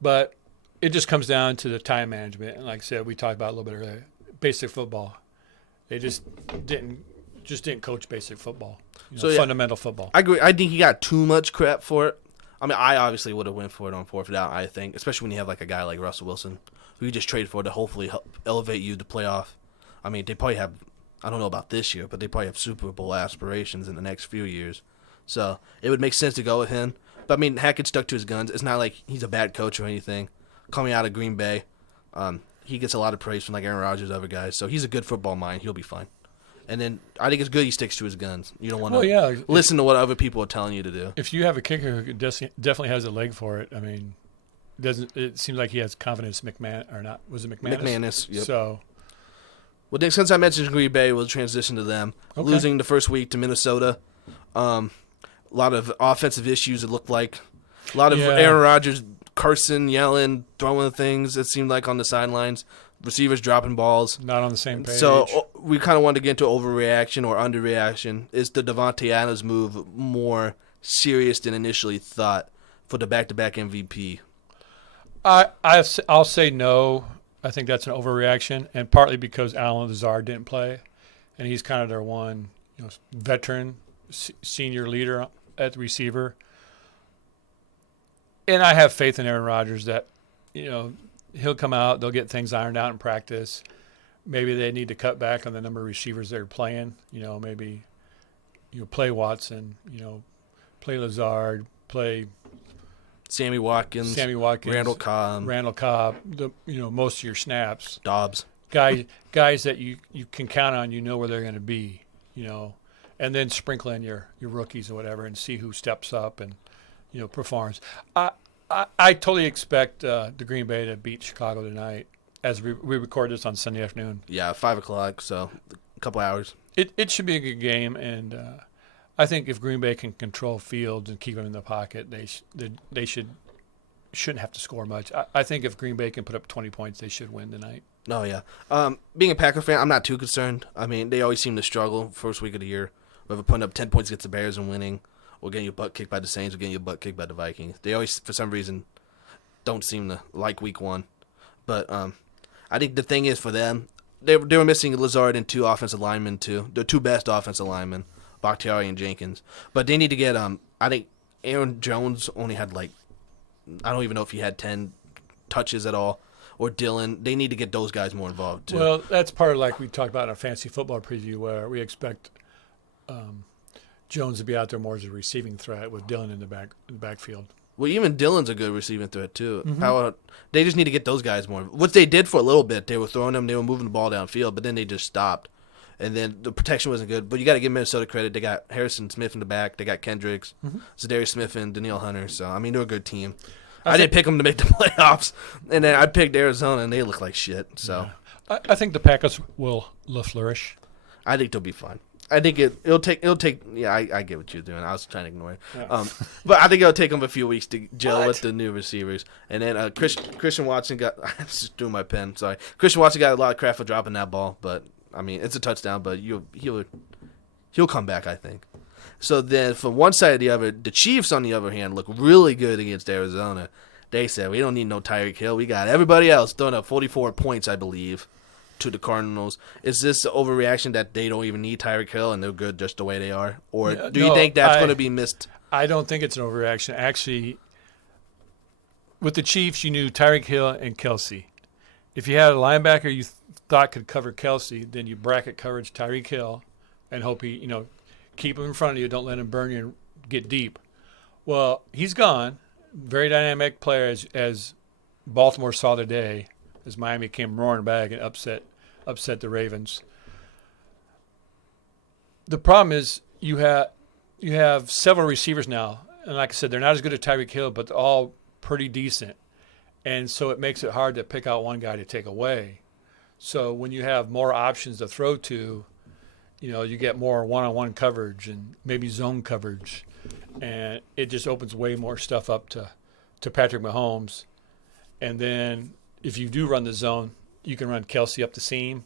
But it just comes down to the time management. And like I said, we talked about it a little bit earlier, basic football. They just didn't coach basic football, fundamental football. I agree. I think he got too much crap for it. I mean, I obviously would have went for it on 4th down, I think, especially when you have like a guy like Russell Wilson, who you just traded for to hopefully help elevate you to playoff. I mean, they probably have, I don't know about this year, but they probably have Super Bowl aspirations in the next few years. So it would make sense to go with him. But, I mean, Hackett stuck to his guns. It's not like he's a bad coach or anything. Coming out of Green Bay, he gets a lot of praise from like Aaron Rodgers and other guys. So he's a good football mind. He'll be fine. And then I think it's good he sticks to his guns. You don't want to listen to what other people are telling you to do. If you have a kicker who definitely has a leg for it, I mean, it seems like he has confidence. McMahon or not? Was it McManus? McManus. Yep. So, well, Nick, since I mentioned Green Bay, we'll transition to them. Okay. Losing the first week to Minnesota. A lot of offensive issues. It looked like a lot of Aaron Rodgers, Carson yelling, throwing things. It seemed like on the sidelines. Receivers dropping balls. Not on the same page. So we kind of wanted to get into overreaction or underreaction. Is the Devontae Adams move more serious than initially thought for the back-to-back MVP? I'll say no. I think that's an overreaction, and partly because Allen Lazard didn't play, and he's kind of their one veteran, senior leader at the receiver. And I have faith in Aaron Rodgers that, he'll come out, they'll get things ironed out in practice. Maybe they need to cut back on the number of receivers they're playing. Maybe play Watson, play Lazard, play Sammy Watkins, Randall Cobb, most of your snaps. Dobbs. Guys that you can count on, where they're going to be, and then sprinkle in your rookies or whatever and see who steps up and, performs. I totally expect the Green Bay to beat Chicago tonight as we record this on Sunday afternoon. Yeah, 5 o'clock, so a couple hours. It should be a good game, and I think if Green Bay can control Fields and keep him in the pocket, they shouldn't have to score much. I think if Green Bay can put up 20 points, they should win tonight. Oh, yeah. Being a Packer fan, I'm not too concerned. I mean, they always seem to struggle first week of the year, whether putting up 10 points against the Bears and winning, or getting your butt kicked by the Saints, or getting your butt kicked by the Vikings. They always, for some reason, don't seem to like week one. But I think the thing is for them, they were missing Lazard and 2 offensive linemen, too. The 2 best offensive linemen, Bakhtiari and Jenkins. But they need to get, I think Aaron Jones only had, I don't even know if he had 10 touches at all. Or Dylan, they need to get those guys more involved, too. Well, that's part of like we talked about in our fantasy football preview where we expect Jones to be out there more as a receiving threat with Dylan in the backfield. Well, even Dylan's a good receiving threat, too. Mm-hmm. They just need to get those guys more. What they did for a little bit, they were throwing them, they were moving the ball downfield, but then they just stopped. And then the protection wasn't good. But you got to give Minnesota credit. They got Harrison Smith in the back. They got Kendricks, Zadarius Smith, and Danielle Hunter. So, I mean, they're a good team. I didn't pick them to make the playoffs, and then I picked Arizona, and they look like shit. So, I think the Packers will flourish. I think they'll be fine. I think it'll take. Yeah, I get what you're doing. I was trying to ignore it. Yeah. But I think it'll take them a few weeks to gel with the new receivers. And then Christian Watson got. I just threw my pen. Sorry, Christian Watson got a lot of crap for dropping that ball, but I mean it's a touchdown. But he'll come back, I think. So then, from one side to the other, the Chiefs, on the other hand, look really good against Arizona. They said, we don't need no Tyreek Hill. We got everybody else throwing up 44 points, I believe, to the Cardinals. Is this the overreaction that they don't even need Tyreek Hill and they're good just the way they are? Or do you think that's going to be missed? I don't think it's an overreaction. Actually, with the Chiefs, you knew Tyreek Hill and Kelsey. If you had a linebacker you thought could cover Kelsey, then you bracket coverage Tyreek Hill and hope he, keep him in front of you. Don't let him burn you and get deep. Well, he's gone. Very dynamic player as Baltimore saw today, as Miami came roaring back and upset the Ravens. The problem is you have several receivers now, and like I said, they're not as good as Tyreek Hill, but they're all pretty decent. And so it makes it hard to pick out one guy to take away. So when you have more options to throw to, you get more one-on-one coverage and maybe zone coverage. And it just opens way more stuff up to Patrick Mahomes. And then if you do run the zone, you can run Kelsey up the seam,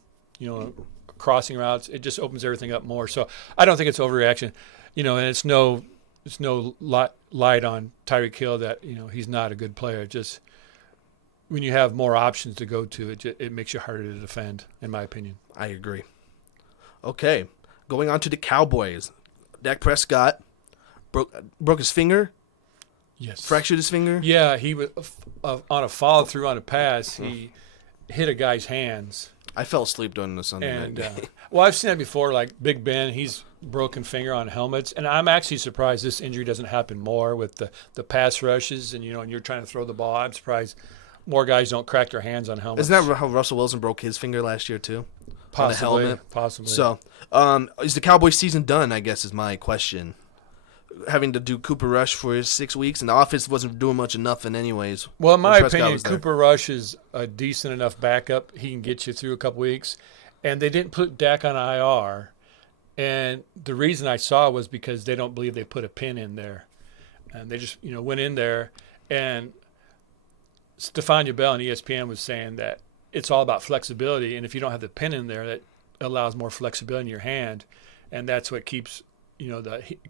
crossing routes. It just opens everything up more. So I don't think it's overreaction, and it's no light on Tyreek Hill that, he's not a good player. Just when you have more options to go to, it makes you harder to defend, in my opinion. I agree. Okay, going on to the Cowboys. Dak Prescott broke his finger. Yes. Fractured his finger. Yeah, he was on a follow through on a pass. He hit a guy's hands. I fell asleep during the Sunday night game. Well, I've seen that before. Like Big Ben, he's broken finger on helmets, and I'm actually surprised this injury doesn't happen more with the pass rushes and and you're trying to throw the ball. I'm surprised more guys don't crack their hands on helmets. Isn't that how Russell Wilson broke his finger last year too? Possibly. On a helmet. Possibly. So, is the Cowboys season done? I guess is my question. Having to do Cooper Rush for 6 weeks, and the offense wasn't doing much of nothing anyways. Well, in my opinion, Cooper Rush is a decent enough backup. He can get you through a couple weeks. And they didn't put Dak on IR. And the reason I saw was because they don't believe they put a pin in there. And they just, went in there. And Stephania Bell on ESPN was saying that it's all about flexibility. And if you don't have the pin in there, that allows more flexibility in your hand. And that's what keeps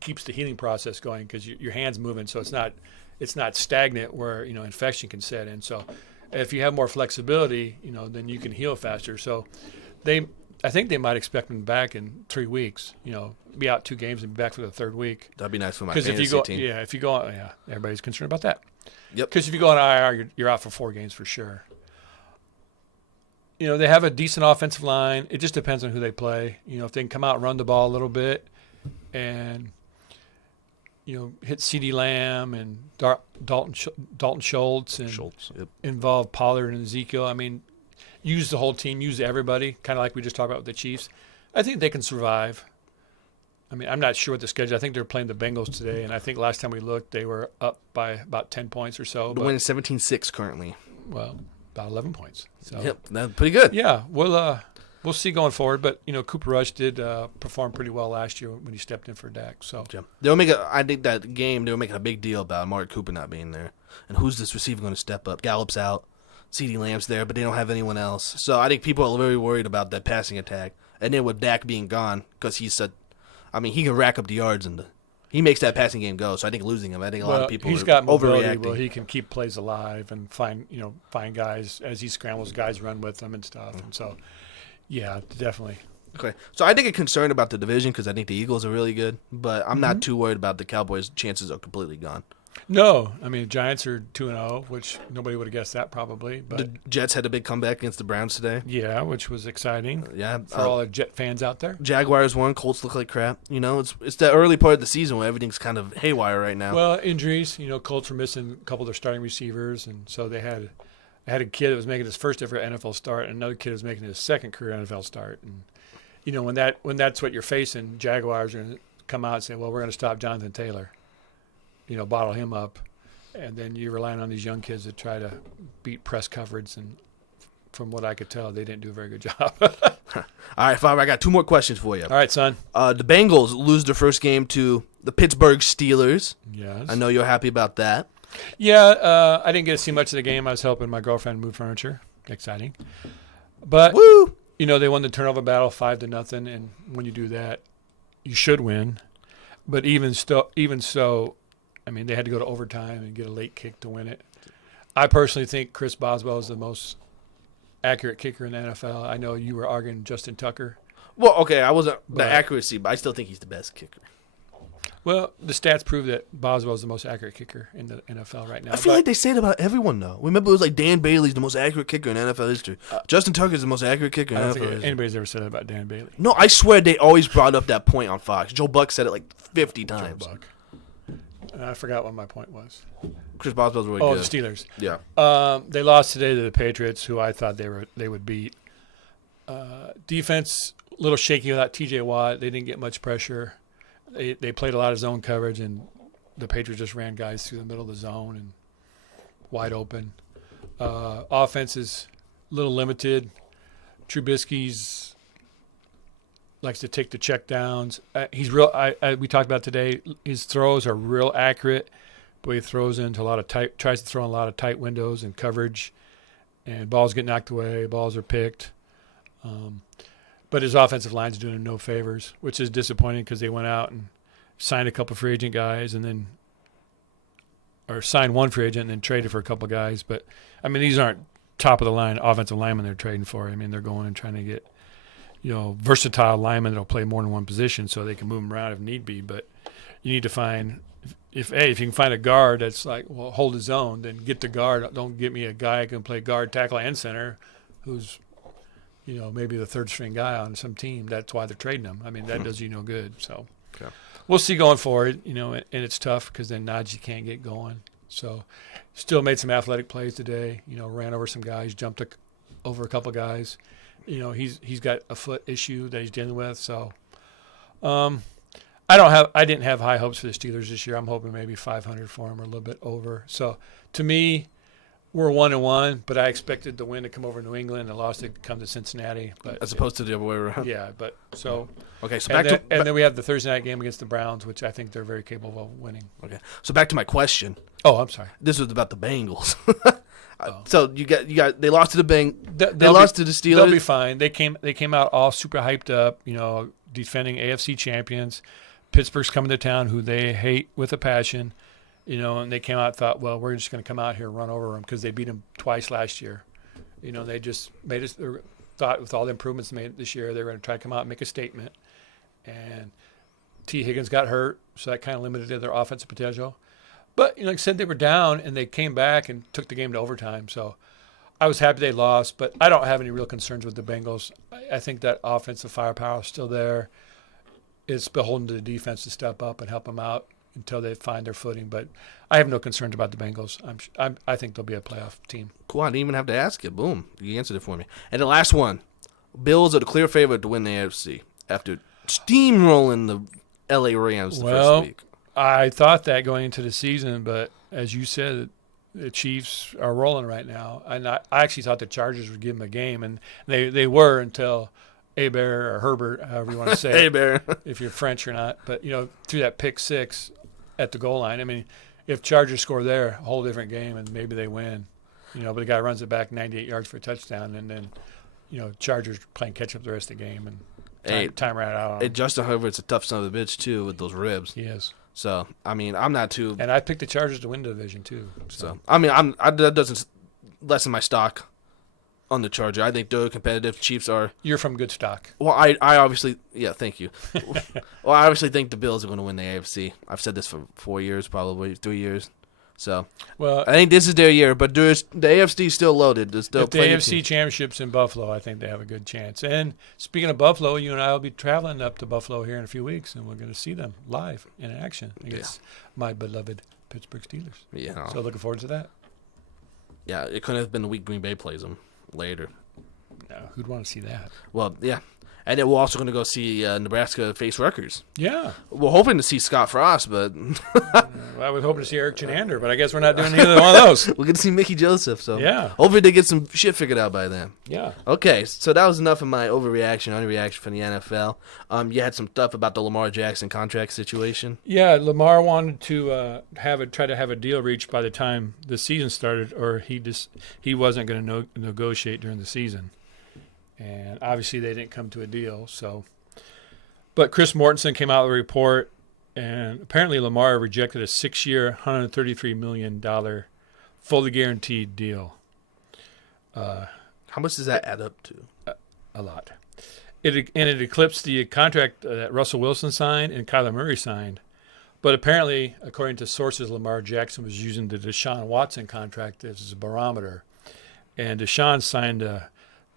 keeps the healing process going because your hand's moving, so it's not stagnant where infection can set in. So if you have more flexibility, then you can heal faster. So I think they might expect him back in 3 weeks. Be out 2 games and be back for the third week. That'd be nice for my fantasy team. Yeah, if you go on, everybody's concerned about that. Yep. Because if you go on IR, you're out for 4 games for sure. They have a decent offensive line. It just depends on who they play. If they can come out and run the ball a little bit. And, hit CeeDee Lamb and Dalton Schultz and Yep. involve Pollard and Ezekiel. I mean, use the whole team, use everybody, kind of like we just talked about with the Chiefs. I think they can survive. I mean, I'm not sure what the schedule. I think they're playing the Bengals today, and I think last time we looked, they were up by about 10 points or so. The win is 17-6 currently. Well, about 11 points. So, Yep, that's pretty good. yeah, we'll see going forward. But Cooper Rush did perform pretty well last year when he stepped in for Dak. So Yeah. I think that game they were making a big deal about Amari Cooper not being there, and who's this receiver going to step up? Gallup's out, CeeDee Lamb's there, but they don't have anyone else. So I think people are very worried about that passing attack. And then with Dak being gone, because he can rack up the yards and he makes that passing game go. So I think losing him, I think a lot of people he's are got mobility overreacting. where he can keep plays alive and find guys as he scrambles, guys run with him and stuff. And so, yeah, definitely. Okay, so I think I'm concerned about the division because I think the Eagles are really good, but I'm not too worried about the Cowboys' chances are completely gone. No, I mean, Giants are 2-0, which nobody would have guessed that probably. But The Jets had a big comeback against the Browns today. yeah, which was exciting Yeah, for all the Jet fans out there. Jaguars won. Colts look like crap. It's the early part of the season where everything's kind of haywire right now. Well, injuries. Colts were missing a couple of their starting receivers, and so they had a kid that was making his first ever NFL start, and another kid was making his second career NFL start. And when that's what you're facing, Jaguars are going to come out and say, "Well, we're going to stop Jonathan Taylor." Bottle him up, and then you're relying on these young kids to try to beat press coverage. And from what I could tell, they didn't do a very good job. All right, Favre, I got 2 more questions for you. All right, son. The Bengals lose their first game to the Pittsburgh Steelers. Yes. I know you're happy about that. Yeah, I didn't get to see much of the game. I was helping my girlfriend move furniture. Exciting. But, Woo! they won the turnover battle 5-0, and when you do that, you should win. But even so, I mean, they had to go to overtime and get a late kick to win it. I personally think Chris Boswell is the most accurate kicker in the NFL. I know you were arguing Justin Tucker. Well, okay, I wasn't the accuracy, but I still think he's the best kicker. Well, the stats prove that Boswell is the most accurate kicker in the NFL right now. I feel like they say it about everyone, though. Remember, it was like Dan Bailey's the most accurate kicker in NFL history. Justin Tucker's the most accurate kicker in I don't NFL think history. anybody's ever said that about Dan Bailey. No, I swear they always brought up that point on Fox. Joe Buck said it like 50 times. Joe Buck. I forgot what my point was. Chris Boswell's really Oh, good. the Steelers. Yeah. They lost today to the Patriots, who I thought they would beat. Defense, a little shaky without T.J. Watt. They didn't get much pressure. They played a lot of zone coverage, and the Patriots just ran guys through the middle of the zone and wide open. Offense is a little limited. Trubisky's likes to take the check downs. He's real. We talked about today. His throws are real accurate, but he throws into a lot of tries to throw in a lot of tight windows and coverage, and balls get knocked away. Balls are picked. But his offensive line's doing him no favors, which is disappointing because they went out and signed a couple free agent guys or signed one free agent and then traded for a couple guys. But, I mean, these aren't top of the line offensive linemen they're trading for. I mean, they're going and trying to get, versatile linemen that'll play more than one position so they can move them around if need be. But you need to find if you can find a guard that's like, well, hold his own, then get the guard. Don't get me a guy who can play guard, tackle, and center who's maybe the third string guy on some team. That's why they're trading him. I mean, that does you no good. So we'll see going forward, and it's tough because then Najee can't get going. So still made some athletic plays today, ran over some guys, jumped over a couple guys. He's got a foot issue that he's dealing with. So I didn't have high hopes for the Steelers this year. I'm hoping maybe 500 for them or a little bit over. So to me, we're 1-1, but I expected the win to come over New England and the loss to come to Cincinnati. But As opposed to the other way around. Yeah, but so. Okay, so and then we have the Thursday night game against the Browns, which I think they're very capable of winning. Okay, so back to my question. Oh, I'm sorry. This was about the Bengals. So they lost to the They lost to the Steelers. They'll be fine. They came out all super hyped up, defending AFC champions. Pittsburgh's coming to town, who they hate with a passion. And they came out and thought, well, we're just going to come out here and run over them because they beat them twice last year. They just made us thought with all the improvements made this year, they were going to try to come out and make a statement. And T. Higgins got hurt, so that kind of limited their offensive potential. But, like I said, they were down, and they came back and took the game to overtime. So I was happy they lost, but I don't have any real concerns with the Bengals. I think that offensive firepower is still there. It's beholden to the defense to step up and help them out. until they find their footing. But I have no concerns about the Bengals. I think they'll be a playoff team. Cool. I didn't even have to ask you. Boom. You answered it for me. And the last one. Bills are the clear favorite to win the AFC after steamrolling the LA Rams the first week. I thought that going into the season, but as you said, the Chiefs are rolling right now. And I actually thought the Chargers would give them a game, and they were until Hebert or Herbert, however you want to say it, Hebert. if you're French or not. But, through that pick six at the goal line, I mean, if Chargers score there, a whole different game, and maybe they win. But the guy runs it back 98 yards for a touchdown, and then, Chargers playing catch-up the rest of the game, and time ran out. Hey, Justin Herbert's a tough son of a bitch, too, with those ribs. He is. So, I mean, I'm not too... And I picked the Chargers to win the division, too. So I mean, that doesn't lessen my stock on the Charger. I think they're competitive. Chiefs are... You're from good stock. Well, I obviously... Yeah, thank you. Well, I obviously think the Bills are going to win the AFC. I've said this for 4 years, probably 3 years. So, well, I think this is their year, but the AFC is still loaded. There's still if the AFC Championship's in Buffalo, I think they have a good chance. And speaking of Buffalo, you and I will be traveling up to Buffalo here in a few weeks, and we're going to see them live in action against my beloved Pittsburgh Steelers. Yeah. So looking forward to that. Yeah, it couldn't have been the week Green Bay plays them later. No, who'd want to see that? Well, yeah. And then we're also going to go see Nebraska face Rutgers. Yeah. We're hoping to see Scott Frost, but... I was hoping to see Eric Chenander, but I guess we're not doing either one of those. We're going to see Mickey Joseph, so... Yeah. Hopefully they get some shit figured out by then. Yeah. Okay, so that was enough of my overreaction, underreaction from the NFL. You had some stuff about the Lamar Jackson contract situation. Yeah, Lamar wanted to try to have a deal reached by the time the season started, or he wasn't going to negotiate during the season. And obviously they didn't come to a deal. But Chris Mortensen came out with a report, and apparently Lamar rejected a 6-year, $133 million fully guaranteed deal. How much does that add up to? A lot. It eclipsed the contract that Russell Wilson signed and Kyler Murray signed. But apparently, according to sources, Lamar Jackson was using the Deshaun Watson contract as a barometer. And Deshaun signed a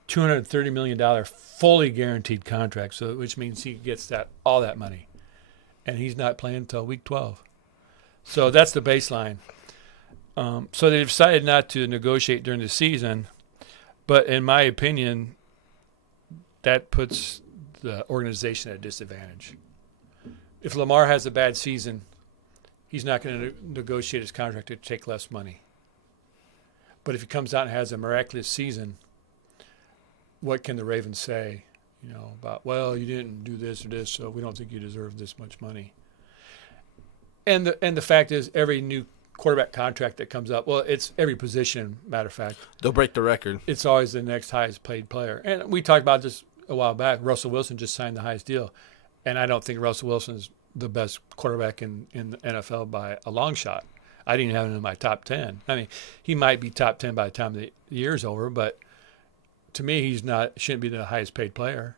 $230 million fully guaranteed contract, which means he gets all that money. And he's not playing until week 12. So that's the baseline. So they decided not to negotiate during the season. But in my opinion, that puts the organization at a disadvantage. If Lamar has a bad season, he's not going to negotiate his contract to take less money. But if he comes out and has a miraculous season, what can the Ravens say, about, well, you didn't do this or this, so we don't think you deserve this much money. And the fact is, every new quarterback contract that comes up, well, it's every position, matter of fact. They'll break the record. It's always the next highest paid player. And we talked about this a while back. Russell Wilson just signed the highest deal. And I don't think Russell Wilson's the best quarterback in the NFL by a long shot. I didn't have him in my top 10. I mean, he might be top 10 by the time the year's over, but to me, shouldn't be the highest paid player.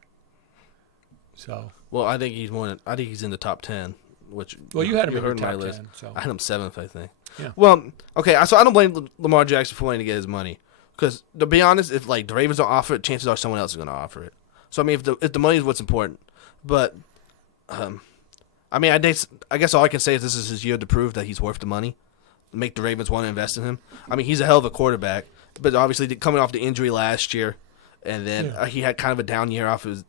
So. Well, I think he's in the top 10. Which you had him in your my top list. 10. So. I had him 7th, I think. Yeah. Well, okay, so I don't blame Lamar Jackson for wanting to get his money, because to be honest, if the Ravens don't offer it, chances are someone else is going to offer it. So I mean, if the money is what's important, but I mean, I guess all I can say is this is his year to prove that he's worth the money, make the Ravens want to invest in him. I mean, he's a hell of a quarterback, but obviously coming off the injury last year. And then he had kind of a down year after his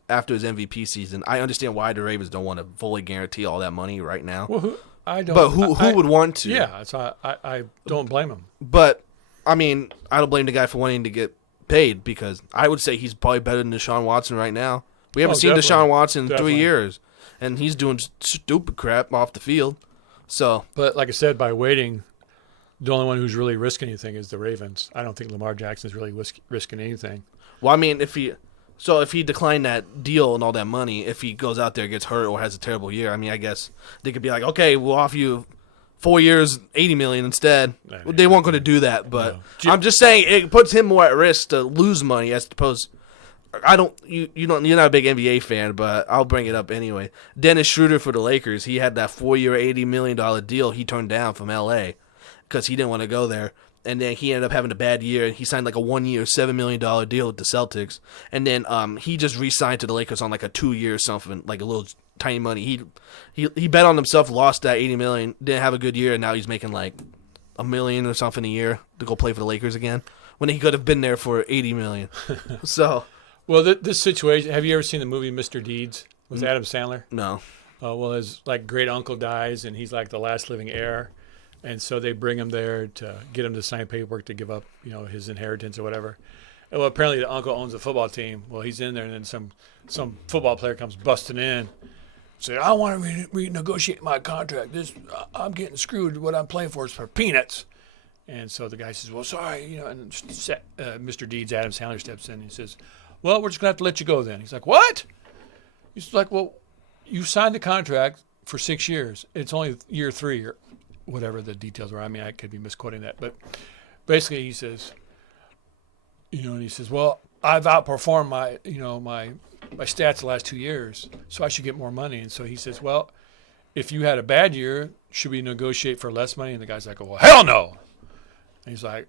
MVP season. I understand why the Ravens don't want to fully guarantee all that money right now. Well, I don't. But who would want to? Yeah, so I don't blame him. But I mean, I don't blame the guy for wanting to get paid, because I would say he's probably better than Deshaun Watson right now. We haven't seen Deshaun Watson in 3 years, and he's doing stupid crap off the field. So, but like I said, by waiting, the only one who's really risking anything is the Ravens. I don't think Lamar Jackson is really risking anything. Well, I mean, if he declined that deal and all that money, if he goes out there, gets hurt, or has a terrible year, I mean, I guess they could be like, okay, we'll offer you 4 years, $80 million instead. They weren't going to do that, but no. I'm just saying it puts him more at risk to lose money as opposed. You're not a big NBA fan, but I'll bring it up anyway. Dennis Schroeder for the Lakers, he had that 4-year, $80 million deal he turned down from LA because he didn't want to go there. And then he ended up having a bad year. He signed like a 1-year, $7 million deal with the Celtics. And then he just re-signed to the Lakers on like a 2-year something, like a little tiny money. He bet on himself, lost that $80 million, didn't have a good year, and now he's making like $1 million or something a year to go play for the Lakers again when he could have been there for $80 million. So, well, this situation. Have you ever seen the movie Mr. Deeds with Adam Sandler? no. Well, his like great uncle dies, and he's like the last living heir, and so they bring him there to get him to sign paperwork to give up, his inheritance or whatever. And, well, apparently the uncle owns a football team. Well, he's in there, and then some football player comes busting in, saying, "I want to renegotiate my contract. I'm getting screwed. What I'm playing for is for peanuts." And so the guy says, "Well, sorry, And Mr. Deeds, Adam Sandler, steps in. And he says, "Well, we're just gonna have to let you go then." He's like, "What?" He's like, "Well, you signed the contract for 6 years. It's only year 3 or whatever the details are. I mean, I could be misquoting that, but basically he says, and he says, well, I've outperformed my stats the last 2 years, so I should get more money." And so he says, well, if you had a bad year, should we negotiate for less money? And the guy's like, well, hell no. And he's like,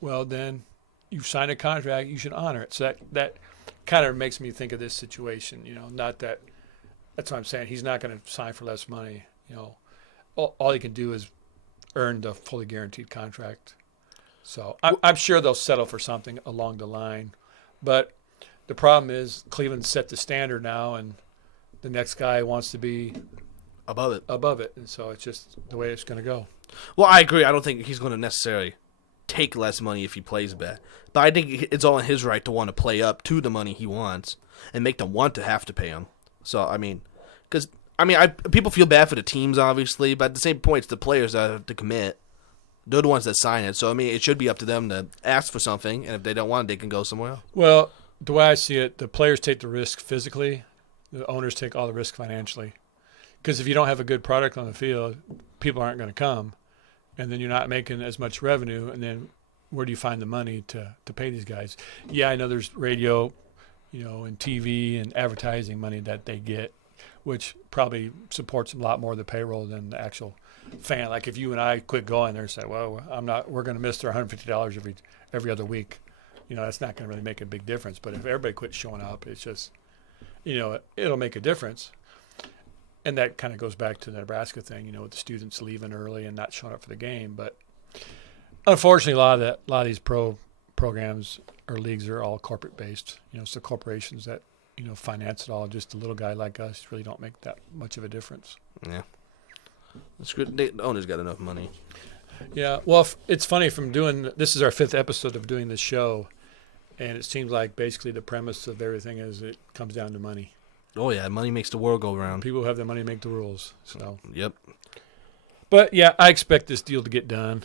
well, then you've signed a contract, you should honor it. So that kind of makes me think of this situation, not that. That's what I'm saying. He's not going to sign for less money. All he can do is earn the fully guaranteed contract. So I'm sure they'll settle for something along the line. But the problem is Cleveland set the standard now, and the next guy wants to be Above it. And so it's just the way it's going to go. Well, I agree. I don't think he's going to necessarily take less money if he plays bad. But I think it's all in his right to want to play up to the money he wants and make them want to have to pay him. So, people feel bad for the teams, obviously, but at the same point, it's the players that have to commit. They're the ones that sign it. So, it should be up to them to ask for something, and if they don't want it, they can go somewhere else. Well, the way I see it, the players take the risk physically, the owners take all the risk financially. Because if you don't have a good product on the field, people aren't going to come, and then you're not making as much revenue, and then where do you find the money to pay these guys? Yeah, I know there's radio, and TV and advertising money that they get, which probably supports a lot more of the payroll than the actual fan. Like if you and I quit going there and say, well, we're going to miss their $150 every other week. That's not going to really make a big difference. But if everybody quits showing up, it's just, it'll make a difference. And that kind of goes back to the Nebraska thing, with the students leaving early and not showing up for the game. But unfortunately, a lot of these programs or leagues are all corporate based. So corporations that finance it all. Just a little guy like us really don't make that much of a difference. Yeah, it's good. The owners got enough money. Yeah, well, it's funny this is our 5th episode of doing this show, and it seems like basically the premise of everything is it comes down to money. Oh yeah, money makes the world go round. People who have the money make the rules. So. Yep. But yeah, I expect this deal to get done.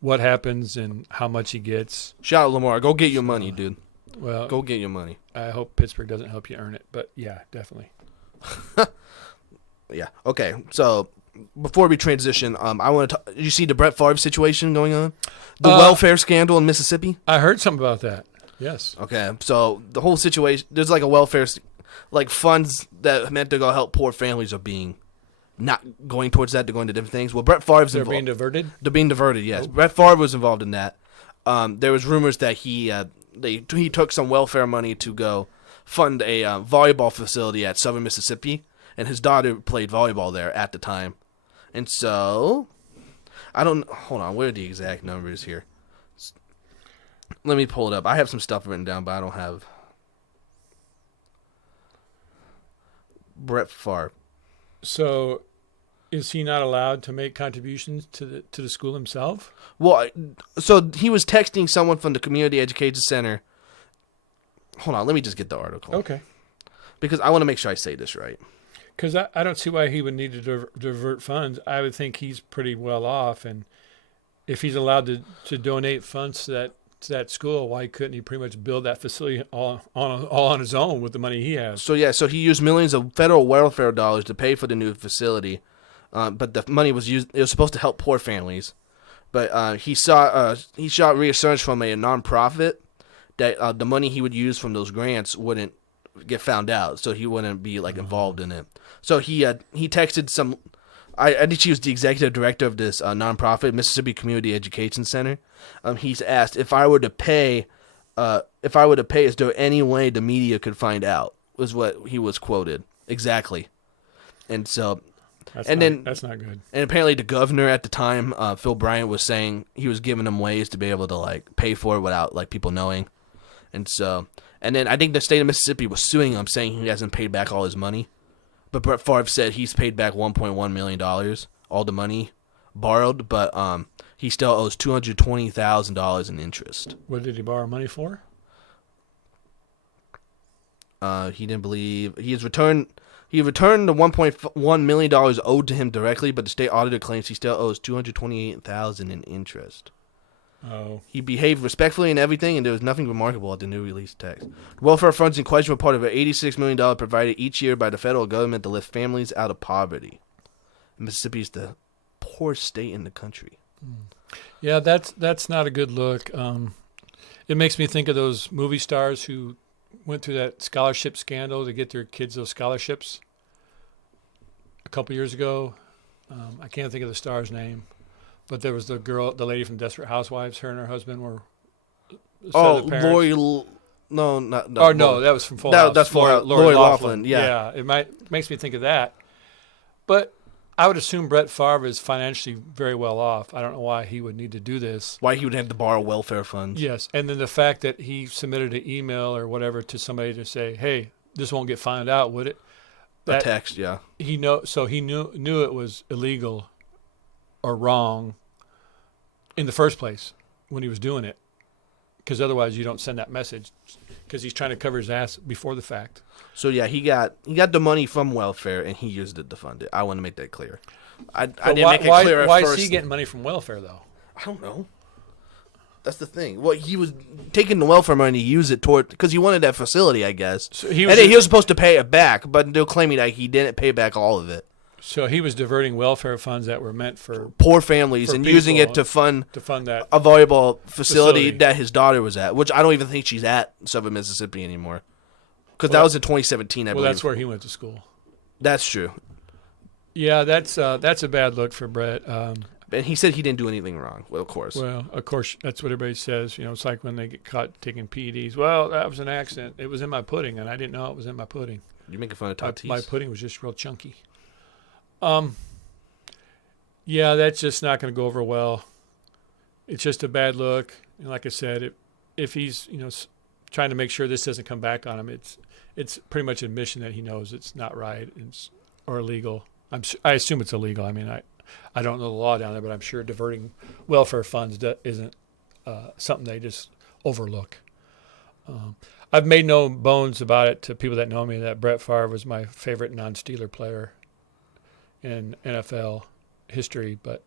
What happens and how much he gets. Shout out Lamar. Go get your money, dude. Well, go get your money. I hope Pittsburgh doesn't help you earn it, but yeah, definitely. Yeah. Okay. So before we transition, I want to. Did you see the Brett Favre situation going on? The welfare scandal in Mississippi. I heard something about that. Yes. Okay. So the whole situation. There's like a welfare, like funds that meant to go help poor families are being. Not going towards that, they're going to different things. Well, Brett Favre's involved. They're being diverted? They're being diverted, yes. Oh. Brett Favre was involved in that. There was rumors that he took some welfare money to go fund a volleyball facility at Southern Mississippi, and his daughter played volleyball there at the time. And so, hold on, where are the exact numbers here? Let me pull it up. I have some stuff written down, but I don't have Brett Favre. So, is he not allowed to make contributions to the school himself? Well, so he was texting someone from the Community Education Center. Hold on, let me just get the article. Okay. Because I want to make sure I say this right. Because I don't see why he would need to divert funds. I would think he's pretty well off, and if he's allowed to donate funds to that school, why couldn't he pretty much build that facility all on his own with the money he has? So so he used millions of federal welfare dollars to pay for the new facility, but the money was used. It was supposed to help poor families, but he sought reassurance from a nonprofit that the money he would use from those grants wouldn't get found out, so he wouldn't be involved in it. So he texted some. I think she was the executive director of this nonprofit, Mississippi Community Education Center. He's asked if I were to pay, is there any way the media could find out? Was what he was quoted. Exactly. And so, That's not good. and apparently the governor at the time, Phil Bryant, was saying he was giving them ways to be able to like pay for it without like people knowing. And so, and then I think the state of Mississippi was suing him, saying he hasn't paid back all his money. But Brett Favre said he's paid back $1.1 million, all the money borrowed, but he still owes $220,000 in interest. What did he borrow money for? He didn't believe he returned the $1.1 million owed to him directly, but the state auditor claims he still owes $228,000 in interest. Oh. He behaved respectfully and everything, and there was nothing remarkable at the new release text. Welfare funds in question were part of an $86 million provided each year by the federal government to lift families out of poverty. Mississippi is the poorest state in the country. Yeah, that's not a good look. It makes me think of those movie stars who went through that scholarship scandal to get their kids those scholarships a couple years ago. I can't think of the star's name. But there was the lady from Desperate Housewives. Her and her husband were. Lori. No, not. Oh no, that was from Full House. That's Lori Loughlin. Yeah, it makes me think of that. But I would assume Brett Favre is financially very well off. I don't know why he would need to do this. Why he would have to borrow welfare funds? Yes, and then the fact that he submitted an email or whatever to somebody to say, "Hey, this won't get found out, would it?" A text, yeah. He knew it was illegal or wrong in the first place when he was doing it, because otherwise you don't send that message, because he's trying to cover his ass before the fact. So yeah, he got the money from welfare and he used it to fund it. I want to make that clear. I didn't make it clear at first. Why is he getting money from welfare though? I don't know. That's the thing. Well, he was taking the welfare money to use it toward, because he wanted that facility, I guess. So he was supposed to pay it back, but they're claiming that he didn't pay back all of it. So he was diverting welfare funds that were meant for poor families and using it to fund that a valuable facility that his daughter was at, which I don't even think she's at Southern Mississippi anymore, because that was in 2017. I believe. Well, that's where he went to school. That's true. Yeah, that's a bad look for Brett. And he said he didn't do anything wrong. Well, of course. Well, of course, that's what everybody says. You know, it's like when they get caught taking PEDs. Well, that was an accident. It was in my pudding, and I didn't know it was in my pudding. You're making fun of Tatis. My pudding was just real chunky. Yeah, that's just not going to go over well. It's just a bad look. And like I said, if he's trying to make sure this doesn't come back on him, it's pretty much admission that he knows it's not right or illegal. I assume it's illegal. I mean, I don't know the law down there, but I'm sure diverting welfare funds isn't something they just overlook. I've made no bones about it to people that know me that Brett Favre was my favorite non-Steeler player in NFL history, but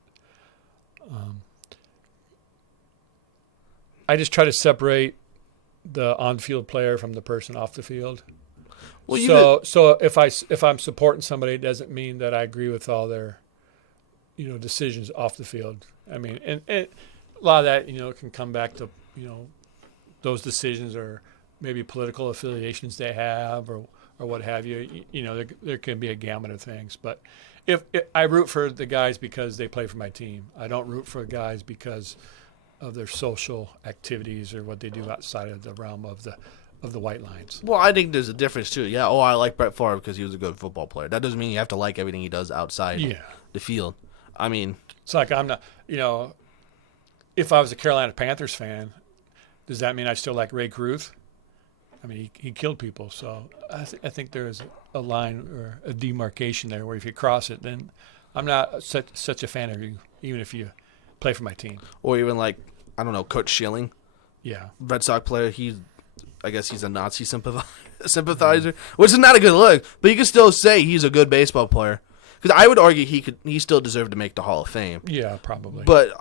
I just try to separate the on-field player from the person off the field. Well, so if I'm supporting somebody, it doesn't mean that I agree with all their decisions off the field. I mean, and a lot of that can come back to those decisions or maybe political affiliations they have or what have you. There can be a gamut of things, but if I root for the guys because they play for my team, I don't root for guys because of their social activities or what they do outside of the realm of the white lines. Well, I think there's a difference too. Yeah, I like Brett Favre because he was a good football player. That doesn't mean you have to like everything he does outside the field. I mean, it's like I'm not. If I was a Carolina Panthers fan, does that mean I still like Ray Caruth? I mean, he killed people, so I think there is a line or a demarcation there where if you cross it, then I'm not such a fan of you, even if you play for my team. Or even like, I don't know, Kurt Schilling. Yeah. Red Sox player. I guess he's a Nazi sympathizer, which is not a good look, but you can still say he's a good baseball player. Because I would argue he still deserved to make the Hall of Fame. Yeah, probably. But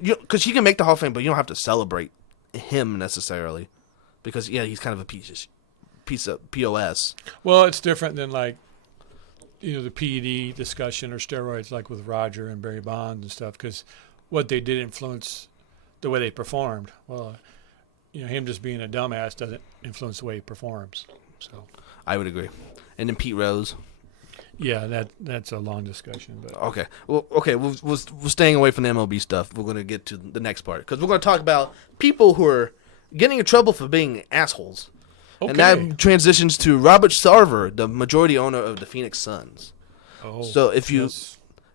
because he can make the Hall of Fame, but you don't have to celebrate him necessarily. Because he's kind of a piece of POS. Well, it's different than like, the PED discussion or steroids like with Roger and Barry Bonds and stuff. Because what they did influence the way they performed. Well, him just being a dumbass doesn't influence the way he performs. So I would agree. And then Pete Rose. Yeah, that's a long discussion. But okay. Well, we're staying away from the MLB stuff. We're going to get to the next part because we're going to talk about people who are getting in trouble for being assholes. And that transitions to Robert Sarver, the majority owner of the Phoenix Suns. Oh, so if you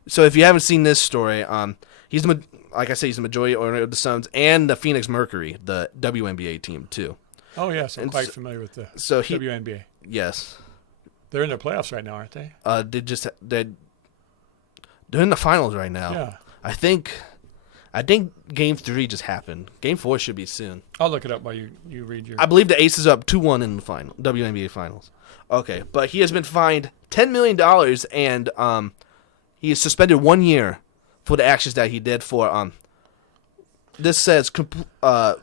haven't seen this story, he's like I say, he's the majority owner of the Suns and the Phoenix Mercury, the WNBA team too. Oh yes, I'm quite familiar with the WNBA. Yes, they're in the playoffs right now, aren't they? They're in the finals right now. Yeah, I think Game 3 just happened. Game 4 should be soon. I'll look it up while you read your. I believe the Aces are up 2-1 in the final WNBA finals. Okay, but he has been fined $10 million and he is suspended 1 year for the actions that he did for this says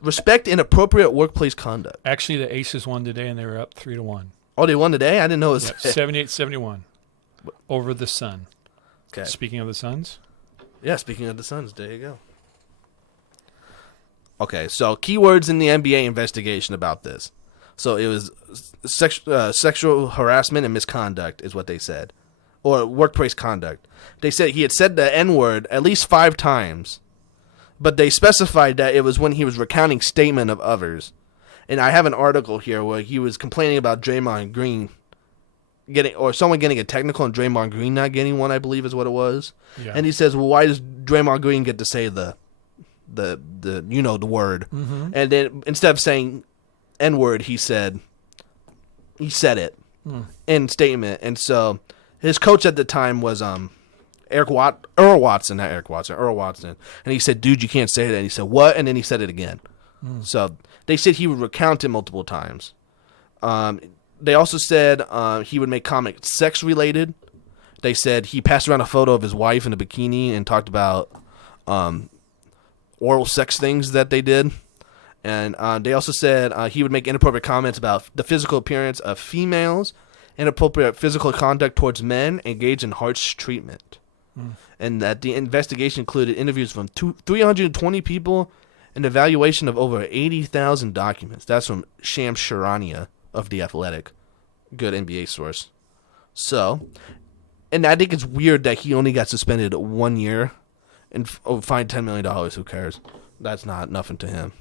respect inappropriate workplace conduct. Actually, the Aces won today and they were up 3-1. Oh, they won today? I didn't know it was 78-71 over the Sun. Okay. Speaking of the Suns. Yeah, speaking of the Suns, there you go. Okay, so keywords in the NBA investigation about this. So it was sexual harassment and misconduct is what they said. Or workplace conduct. They said he had said the N-word at least 5 times. But they specified that it was when he was recounting statement of others. And I have an article here where he was complaining about Draymond Green someone getting a technical and Draymond Green not getting one, I believe is what it was. Yeah. And he says, well, why does Draymond Green get to say the word? Mm-hmm. And then instead of saying N-word, he said it in statement. And so his coach at the time was Earl Watson. And he said, dude, you can't say that. And he said, what? And then he said it again. So they said he would recount it multiple times. They also said he would make comments sex-related. They said he passed around a photo of his wife in a bikini and talked about oral sex things that they did. And they also said he would make inappropriate comments about the physical appearance of females, inappropriate physical conduct towards men, engage in harsh treatment. And that the investigation included interviews from 320 people and evaluation of over 80,000 documents. That's from Shams Charania of The Athletic. Good NBA source. So, and I think it's weird that he only got suspended 1 year and fined $10 million. Who cares? That's not nothing to him.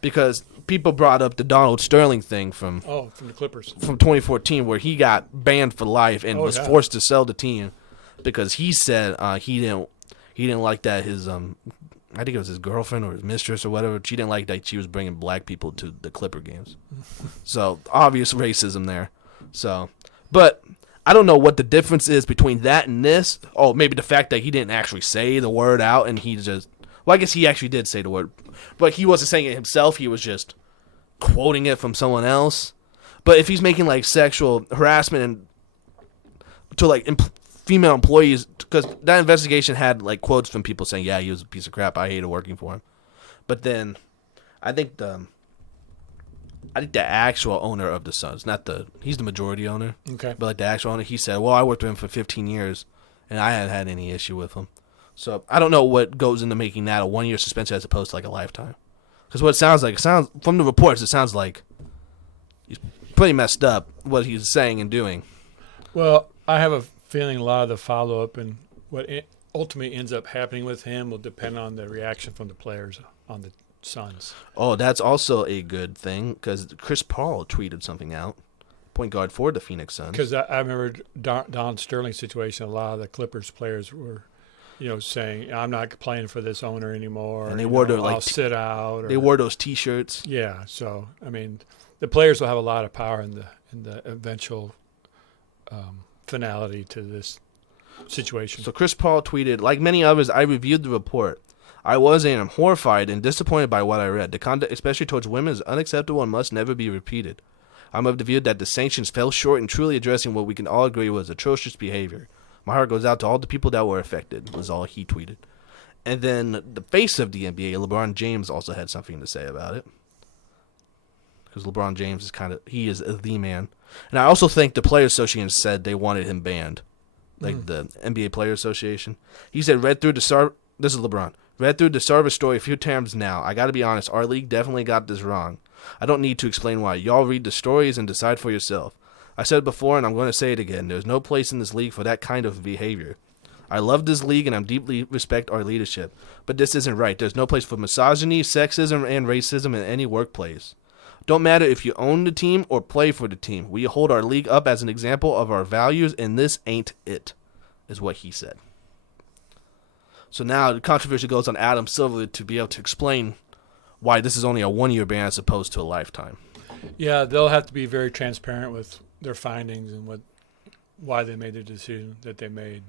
Because people brought up the Donald Sterling thing from the Clippers from 2014 where he got banned for life and was forced to sell the team because he said he didn't like that his I think it was his girlfriend or his mistress or whatever. She didn't like that she was bringing black people to the Clipper games. So, obvious racism there. So, but I don't know what the difference is between that and this. Oh, maybe the fact that he didn't actually say the word out and he just... Well, I guess he actually did say the word. But he wasn't saying it himself. He was just quoting it from someone else. But if he's making, like, sexual harassment and to, like, female employees, because that investigation had like quotes from people saying, yeah, he was a piece of crap, I hated working for him. But then I think the actual owner of the Suns, he's the majority owner, okay, but like the actual owner, he said, well, I worked with him for 15 years and I hadn't had any issue with him. So I don't know what goes into making that a 1 year suspension as opposed to like a lifetime. Because what it sounds from the reports, it sounds like he's pretty messed up what he's saying and doing. Well, I have a feeling a lot of the follow-up and what ultimately ends up happening with him will depend on the reaction from the players on the Suns. Oh, that's also a good thing because Chris Paul tweeted something out, point guard for the Phoenix Suns. Because I remember Don Sterling's situation, a lot of the Clippers players were, saying, I'm not playing for this owner anymore. And they wore I'll sit out. They wore those T-shirts. Yeah, so, I mean, the players will have a lot of power in the eventual finality to this situation. So Chris Paul tweeted, like many others, I reviewed the report. I was and am horrified and disappointed by what I read. The conduct, especially towards women, is unacceptable and must never be repeated. I'm of the view that the sanctions fell short in truly addressing what we can all agree was atrocious behavior. My heart goes out to all the people that were affected, was all he tweeted. And then the face of the NBA, LeBron James, also had something to say about it. Because LeBron James is he is the man. And I also think the Players Association said they wanted him banned. Like the NBA Players Association. He said, this is LeBron. Read through the Sarver story a few times now. I got to be honest, our league definitely got this wrong. I don't need to explain why. Y'all read the stories and decide for yourself. I said it before and I'm going to say it again. There's no place in this league for that kind of behavior. I love this league and I deeply respect our leadership. But this isn't right. There's no place for misogyny, sexism, and racism in any workplace. Don't matter if you own the team or play for the team. We hold our league up as an example of our values, and this ain't it, is what he said. So now the controversy goes on Adam Silver to be able to explain why this is only a 1-year ban as opposed to a lifetime. Yeah, they'll have to be very transparent with their findings and why they made the decision that they made.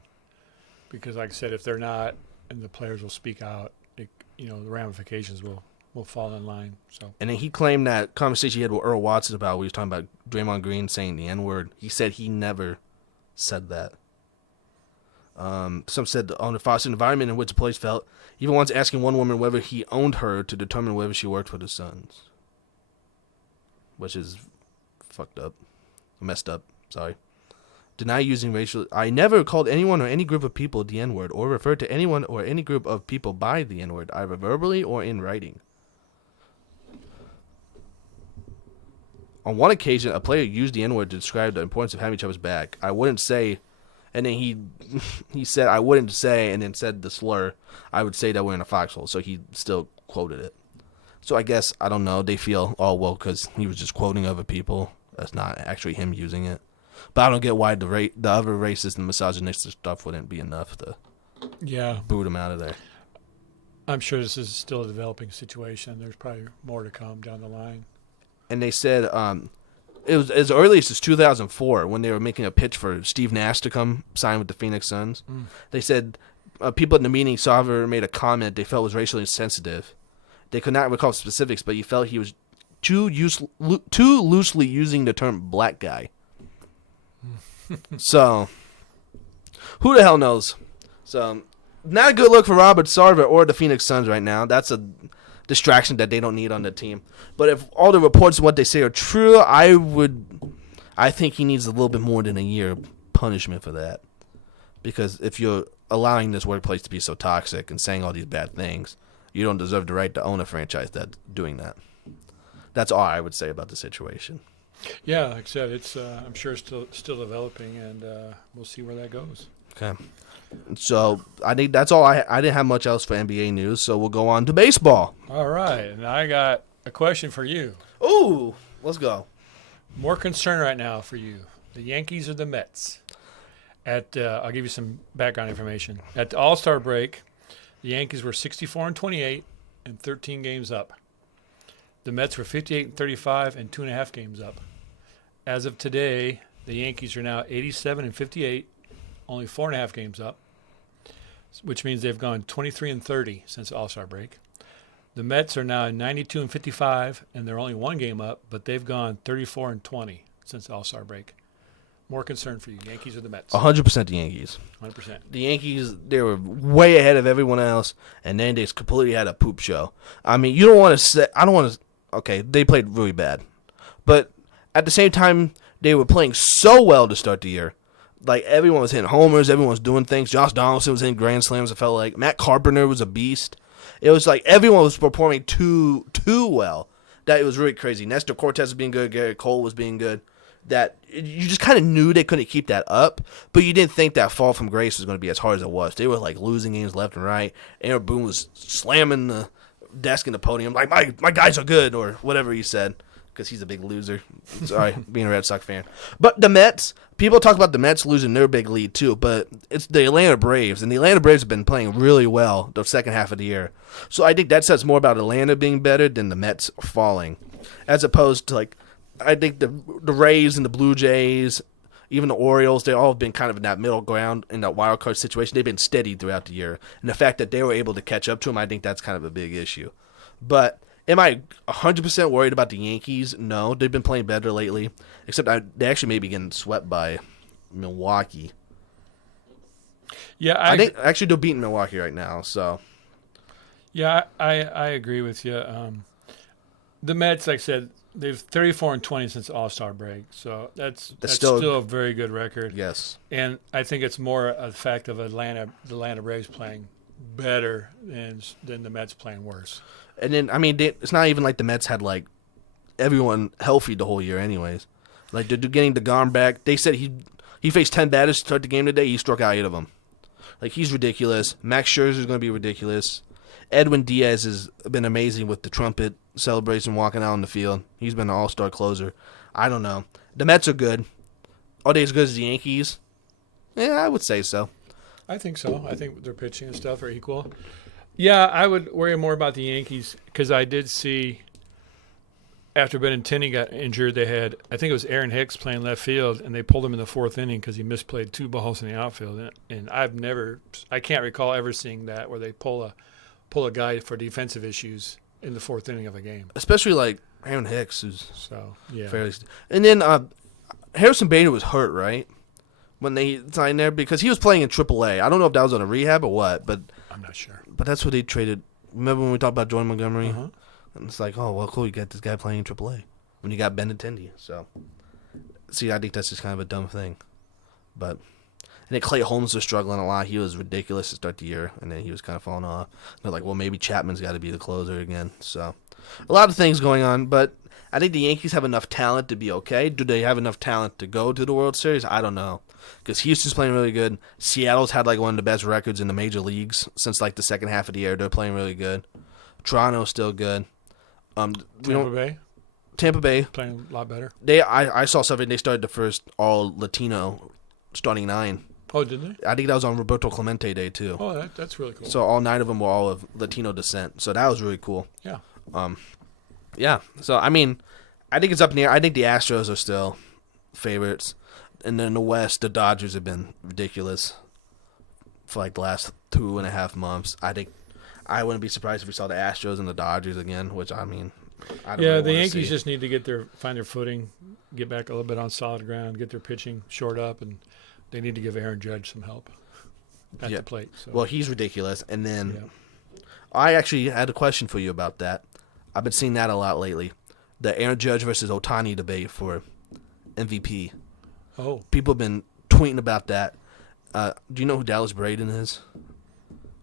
Because, like I said, if they're not, and the players will speak out, the ramifications will fall in line. So. And then he claimed that conversation he had with Earl Watson about, we was talking about Draymond Green saying the N-word. He said he never said that. Some said on the foster environment in which the police felt, even once asking one woman whether he owned her to determine whether she worked for the Suns. Which is fucked up. Messed up, sorry. Deny using racial... I never called anyone or any group of people the N-word or referred to anyone or any group of people by the N-word, either verbally or in writing. On one occasion, a player used the N-word to describe the importance of having each other's back. I wouldn't say, and then he said, I wouldn't say, and then said the slur, I would say that we're in a foxhole. So he still quoted it. So I guess, I don't know, they feel, because he was just quoting other people. That's not actually him using it. But I don't get why the other racist and misogynistic stuff wouldn't be enough to boot him out of there. I'm sure this is still a developing situation. There's probably more to come down the line. And they said it was as early as 2004 when they were making a pitch for Steve Nash to come sign with the Phoenix Suns. They said people in the meeting, Sarver made a comment they felt was racially insensitive. They could not recall specifics, but he felt he was too loosely using the term black guy. So, who the hell knows? So, not a good look for Robert Sarver or the Phoenix Suns right now. That's a distraction that they don't need on the team. But if all the reports and what they say are true, I think he needs a little bit more than a year punishment for that. Because if you're allowing this workplace to be so toxic and saying all these bad things, you don't deserve the right to own a franchise that's doing that. That's all I would say about the situation. Yeah, like I said, it's I'm sure it's still developing, and we'll see where that goes. Okay. So I think that's all. I didn't have much else for NBA news, so we'll go on to baseball. All right, and I got a question for you. Ooh, let's go. More concern right now for you, the Yankees or the Mets? I'll give you some background information. At the All-Star break, the Yankees were 64-28 and 13 games up. The Mets were 58-35 and 2.5 games up. As of today, the Yankees are now 87-58, only 4.5 games up, which means they've gone 23-30 since the All-Star break. The Mets are now 92-55, and they're only 1 game up, but they've gone 34-20 since the All-Star break. More concern for you, Yankees or the Mets? 100% the Yankees. 100%. The Yankees, they were way ahead of everyone else, and then they just completely had a poop show. I mean, you don't want to say, I don't want to, okay, they played really bad. But at the same time, they were playing so well to start the year. Like, everyone was hitting homers, everyone was doing things. Josh Donaldson was hitting grand slams, it felt like. Matt Carpenter was a beast. It was like everyone was performing too well. That it was really crazy. Nestor Cortez was being good, Garrett Cole was being good. That you just kind of knew they couldn't keep that up, but you didn't think that fall from grace was going to be as hard as it was. They were like losing games left and right. Aaron Boone was slamming the desk in the podium like my guys are good or whatever he said because he's a big loser. Sorry, being a Red Sox fan. But the Mets, people talk about the Mets losing their big lead too, but it's the Atlanta Braves, and the Atlanta Braves have been playing really well the second half of the year. So I think that says more about Atlanta being better than the Mets falling, as opposed to like. I think the Rays and the Blue Jays, even the Orioles, they all have been kind of in that middle ground in that wild card situation. They've been steady throughout the year. And the fact that they were able to catch up to them, I think that's kind of a big issue. But am I 100% worried about the Yankees? No. They've been playing better lately, except they actually may be getting swept by Milwaukee. Yeah, I think actually they're beating Milwaukee right now. So, yeah, I agree with you. The Mets, like I said, they've 34-20 since the All-Star break, so that's still a very good record. Yes, and I think it's more a fact of the Atlanta Braves playing better than the Mets playing worse. And then I mean, it's not even like the Mets had like everyone healthy the whole year, anyways. Like they're getting DeGrom back. They said he faced 10 batters to start the game today. He struck out 8 of them. Like he's ridiculous. Max Scherzer is going to be ridiculous. Edwin Diaz has been amazing with the trumpet celebration, walking out on the field. He's been an all-star closer. I don't know. The Mets are good. Are they as good as the Yankees? Yeah, I would say so. I think so. I think their pitching and stuff are equal. Yeah, I would worry more about the Yankees because I did see after Benintendi got injured, they had, I think it was Aaron Hicks playing left field, and they pulled him in the fourth inning because he misplayed 2 balls in the outfield. And I can't recall ever seeing that where they pull a guy for defensive issues in the fourth inning of a game. Especially like Aaron Hicks, who's yeah. fairly. And then Harrison Bader was hurt, right? When they signed there, because he was playing in AAA. I don't know if that was on a rehab or what, but I'm not sure. But that's what they traded. Remember when we talked about Jordan Montgomery? Uh-huh. And it's like, oh, well, cool, you got this guy playing in AAA when you got Benintendi. So, see, I think that's just kind of a dumb thing. But, and then Clay Holmes was struggling a lot. He was ridiculous to start the year, and then he was kind of falling off. They're like, well, maybe Chapman's got to be the closer again. So, a lot of things going on, but I think the Yankees have enough talent to be okay. Do they have enough talent to go to the World Series? I don't know. Because Houston's playing really good. Seattle's had like one of the best records in the major leagues since like the second half of the year. They're playing really good. Toronto's still good. Tampa Bay playing a lot better. I saw something. They started the first all Latino starting 9. Oh, did they? I think that was on Roberto Clemente Day too. Oh, that's really cool. So all 9 of them were all of Latino descent. So that was really cool. Yeah. Yeah. So I mean, I think it's up in the air. I think the Astros are still favorites. And then in the West, the Dodgers have been ridiculous for like the last 2.5 months. I think I wouldn't be surprised if we saw the Astros and the Dodgers again, which I mean, I don't really the wanna Yankees see. just need to find their footing, get back a little bit on solid ground, get their pitching shored up, and they need to give Aaron Judge some help at the plate. So. Well, he's ridiculous. And then I actually had a question for you about that. I've been seeing that a lot lately. The Aaron Judge versus Ohtani debate for MVP. Oh. People have been tweeting about that. Do you know who Dallas Braden is?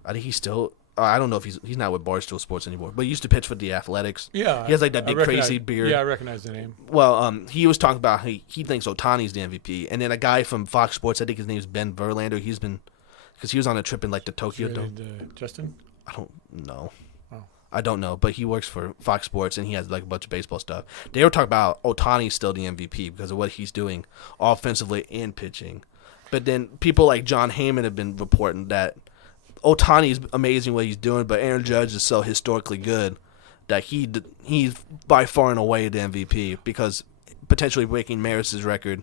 I think he's still. I don't know if he's not with Barstool Sports anymore, but he used to pitch for the Athletics. Yeah, he has like that big crazy beard. Yeah, I recognize the name. Well, he was talking about he thinks Ohtani's the MVP, and then a guy from Fox Sports, I think his name is Ben Verlander. He's been because he was on a trip in like the Tokyo Dome. Justin? I don't know. Oh. I don't know, but he works for Fox Sports and he has like a bunch of baseball stuff. They were talking about Ohtani's still the MVP because of what he's doing offensively and pitching. But then people like John Heyman have been reporting that Ohtani's amazing what he's doing, but Aaron Judge is so historically good that he's by far and away the MVP because potentially breaking Maris's record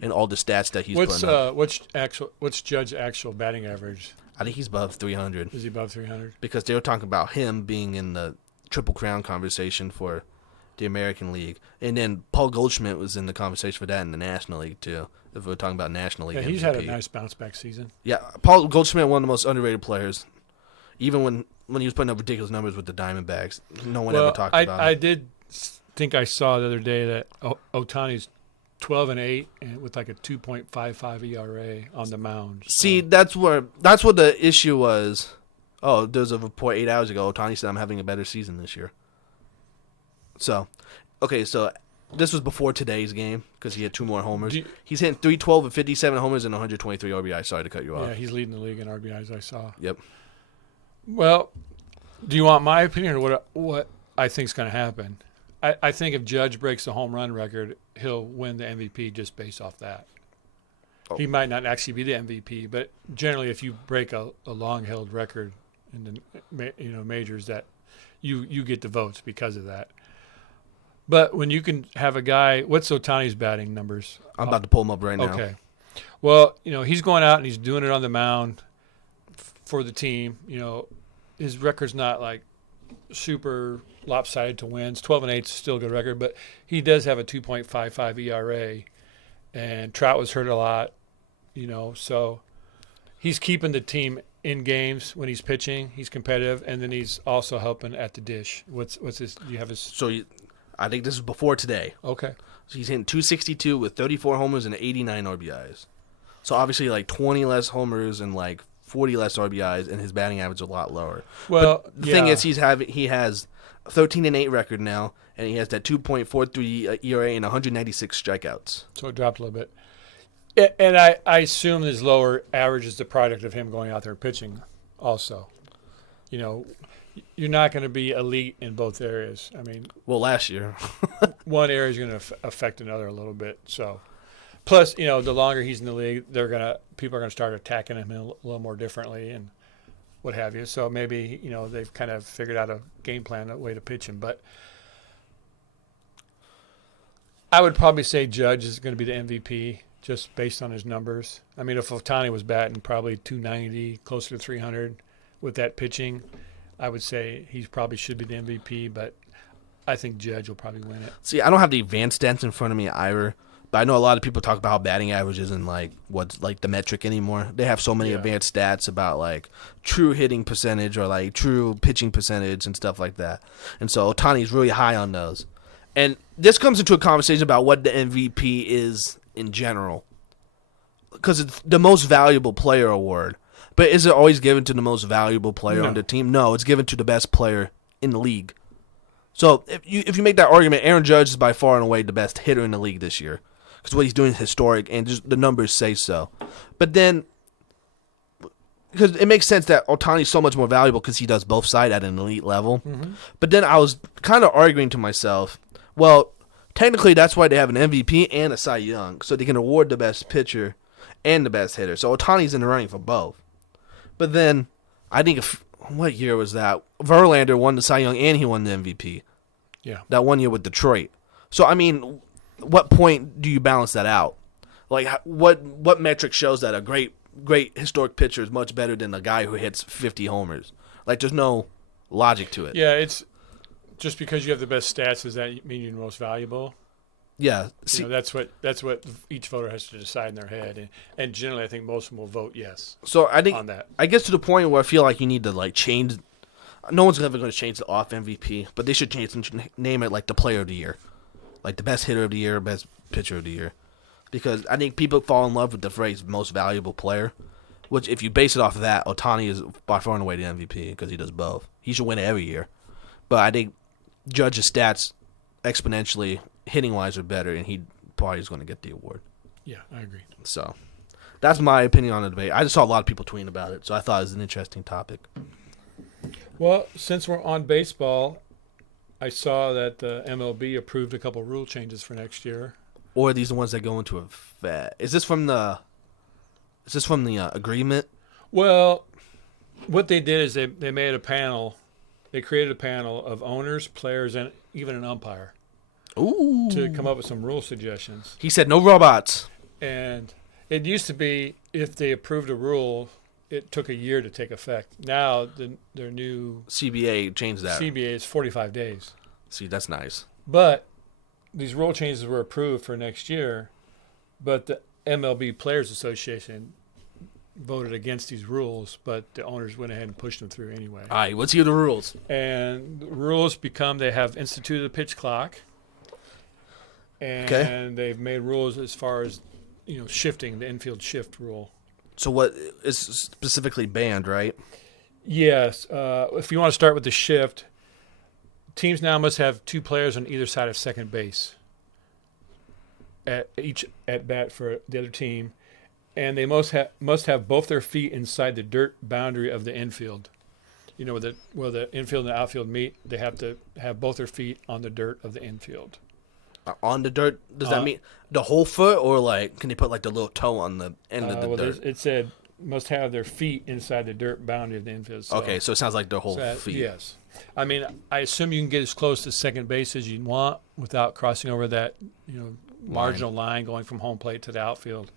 and all the stats that he's putting up. What's Judge's actual batting average? I think he's above 300. Is he above 300? Because they were talking about him being in the Triple Crown conversation for the American League. And then Paul Goldschmidt was in the conversation for that in the National League, too, if we're talking about National League. Yeah, he's MVP. had a nice bounce-back season. Yeah, Paul Goldschmidt, one of the most underrated players. Even when he was putting up ridiculous numbers with the Diamondbacks, no one ever talked about him. I did think I saw the other day that Ohtani's 12-8 and with like a 2.55 ERA on the mound. See, that's what the issue was. Oh, there's a report 8 hours ago. Ohtani said I'm having a better season this year. So this was before today's game because he had 2 more homers. He's hitting 312 with 57 homers and 123 RBI. Sorry to cut you off. Yeah, he's leading the league in RBIs. I saw. Yep. Well, do you want my opinion or what I think is going to happen? I think if Judge breaks the home run record, he'll win the MVP just based off that. Oh. He might not actually be the MVP, but generally, if you break a long-held record in the majors, that you get the votes because of that. But when you can have a guy, what's Ohtani's batting numbers? I'm about to pull him up right now. Okay. Well, he's going out and he's doing it on the mound for the team. His record's not like super lopsided to wins. 12-8 is still a good record, but he does have a 2.55 ERA. And Trout was hurt a lot, so he's keeping the team in games when he's pitching. He's competitive, and then he's also helping at the dish. What's his? Do you have his? So I think this is before today. Okay. So he's hitting 262 with 34 homers and 89 RBIs. So obviously like 20 less homers and like 40 less RBIs, and his batting average is a lot lower. Well, but the thing is, he has a 13-8 record now, and he has that 2.43 ERA and 196 strikeouts. So it dropped a little bit. And I assume his lower average is the product of him going out there pitching also. you're not going to be elite in both areas. I mean, Well, last year. one area is going to affect another a little bit. So, plus, the longer he's in the league, people are going to start attacking him a little more differently and what have you. So maybe they've kind of figured out a game plan, a way to pitch him. But I would probably say Judge is going to be the MVP just based on his numbers. I mean, if Ohtani was batting probably 290, closer to 300 with that pitching, I would say he probably should be the MVP, but I think Judge will probably win it. See, I don't have the advanced stats in front of me either, but I know a lot of people talk about how batting average isn't like what's like the metric anymore. They have so many advanced stats about like true hitting percentage or like true pitching percentage and stuff like that. And so Ohtani's really high on those. And this comes into a conversation about what the MVP is in general, because it's the most valuable player award. But is it always given to the most valuable player on the team? No, it's given to the best player in the league. So if you make that argument, Aaron Judge is by far and away the best hitter in the league this year, because what he's doing is historic, and just the numbers say so. But then, because it makes sense that Ohtani's so much more valuable because he does both sides at an elite level. Mm-hmm. But then I was kind of arguing to myself, well, technically that's why they have an MVP and a Cy Young, so they can award the best pitcher and the best hitter. So Ohtani's in the running for both. But then, I think, what year was that? Verlander won the Cy Young and he won the MVP. Yeah. That one year with Detroit. So, I mean, what point do you balance that out? Like, what metric shows that a great historic pitcher is much better than a guy who hits 50 homers? Like, there's no logic to it. Yeah, it's just because you have the best stats, does that mean you're the most valuable? Yeah. See, that's what each voter has to decide in their head, and generally, I think most of them will vote yes. So I think on that. I get to the point where I feel like you need to like change. No one's ever going to change the off MVP, but they should name it like the player of the year, like the best hitter of the year, best pitcher of the year, because I think people fall in love with the phrase "most valuable player," which if you base it off of that, Ohtani is by far and away the MVP because he does both. He should win it every year, but I think Judge's stats exponentially hitting-wise are better, and he probably is going to get the award. Yeah, I agree. So that's my opinion on the debate. I just saw a lot of people tweeting about it, so I thought it was an interesting topic. Well, since we're on baseball, I saw that the MLB approved a couple rule changes for next year. Or are these the ones that go into effect? Is this from the agreement? Well, what they did is they made a panel. They created a panel of owners, players, and even an umpire. Ooh. To come up with some rule suggestions. He said no robots. And it used to be if they approved a rule, it took a year to take effect. Now their new CBA changed that. CBA is 45 days. See, that's nice. But these rule changes were approved for next year, but the MLB Players Association voted against these rules, but the owners went ahead and pushed them through anyway. All right, let's hear the rules. And the rules become they have instituted a pitch clock. And they've made rules as far as, shifting, the infield shift rule. So what is specifically banned, right? Yes. If you want to start with the shift, teams now must have two players on either side of second base at each at bat for the other team, and they must have both their feet inside the dirt boundary of the infield. Where the infield and the outfield meet, they have to have both their feet on the dirt of the infield. On the dirt, does that mean the whole foot, or like can they put like the little toe on the end of the dirt? It said must have their feet inside the dirt boundary of the infield. So, okay, so it sounds like their whole feet. Yes. I mean, I assume you can get as close to second base as you want without crossing over that marginal line going from home plate to the outfield.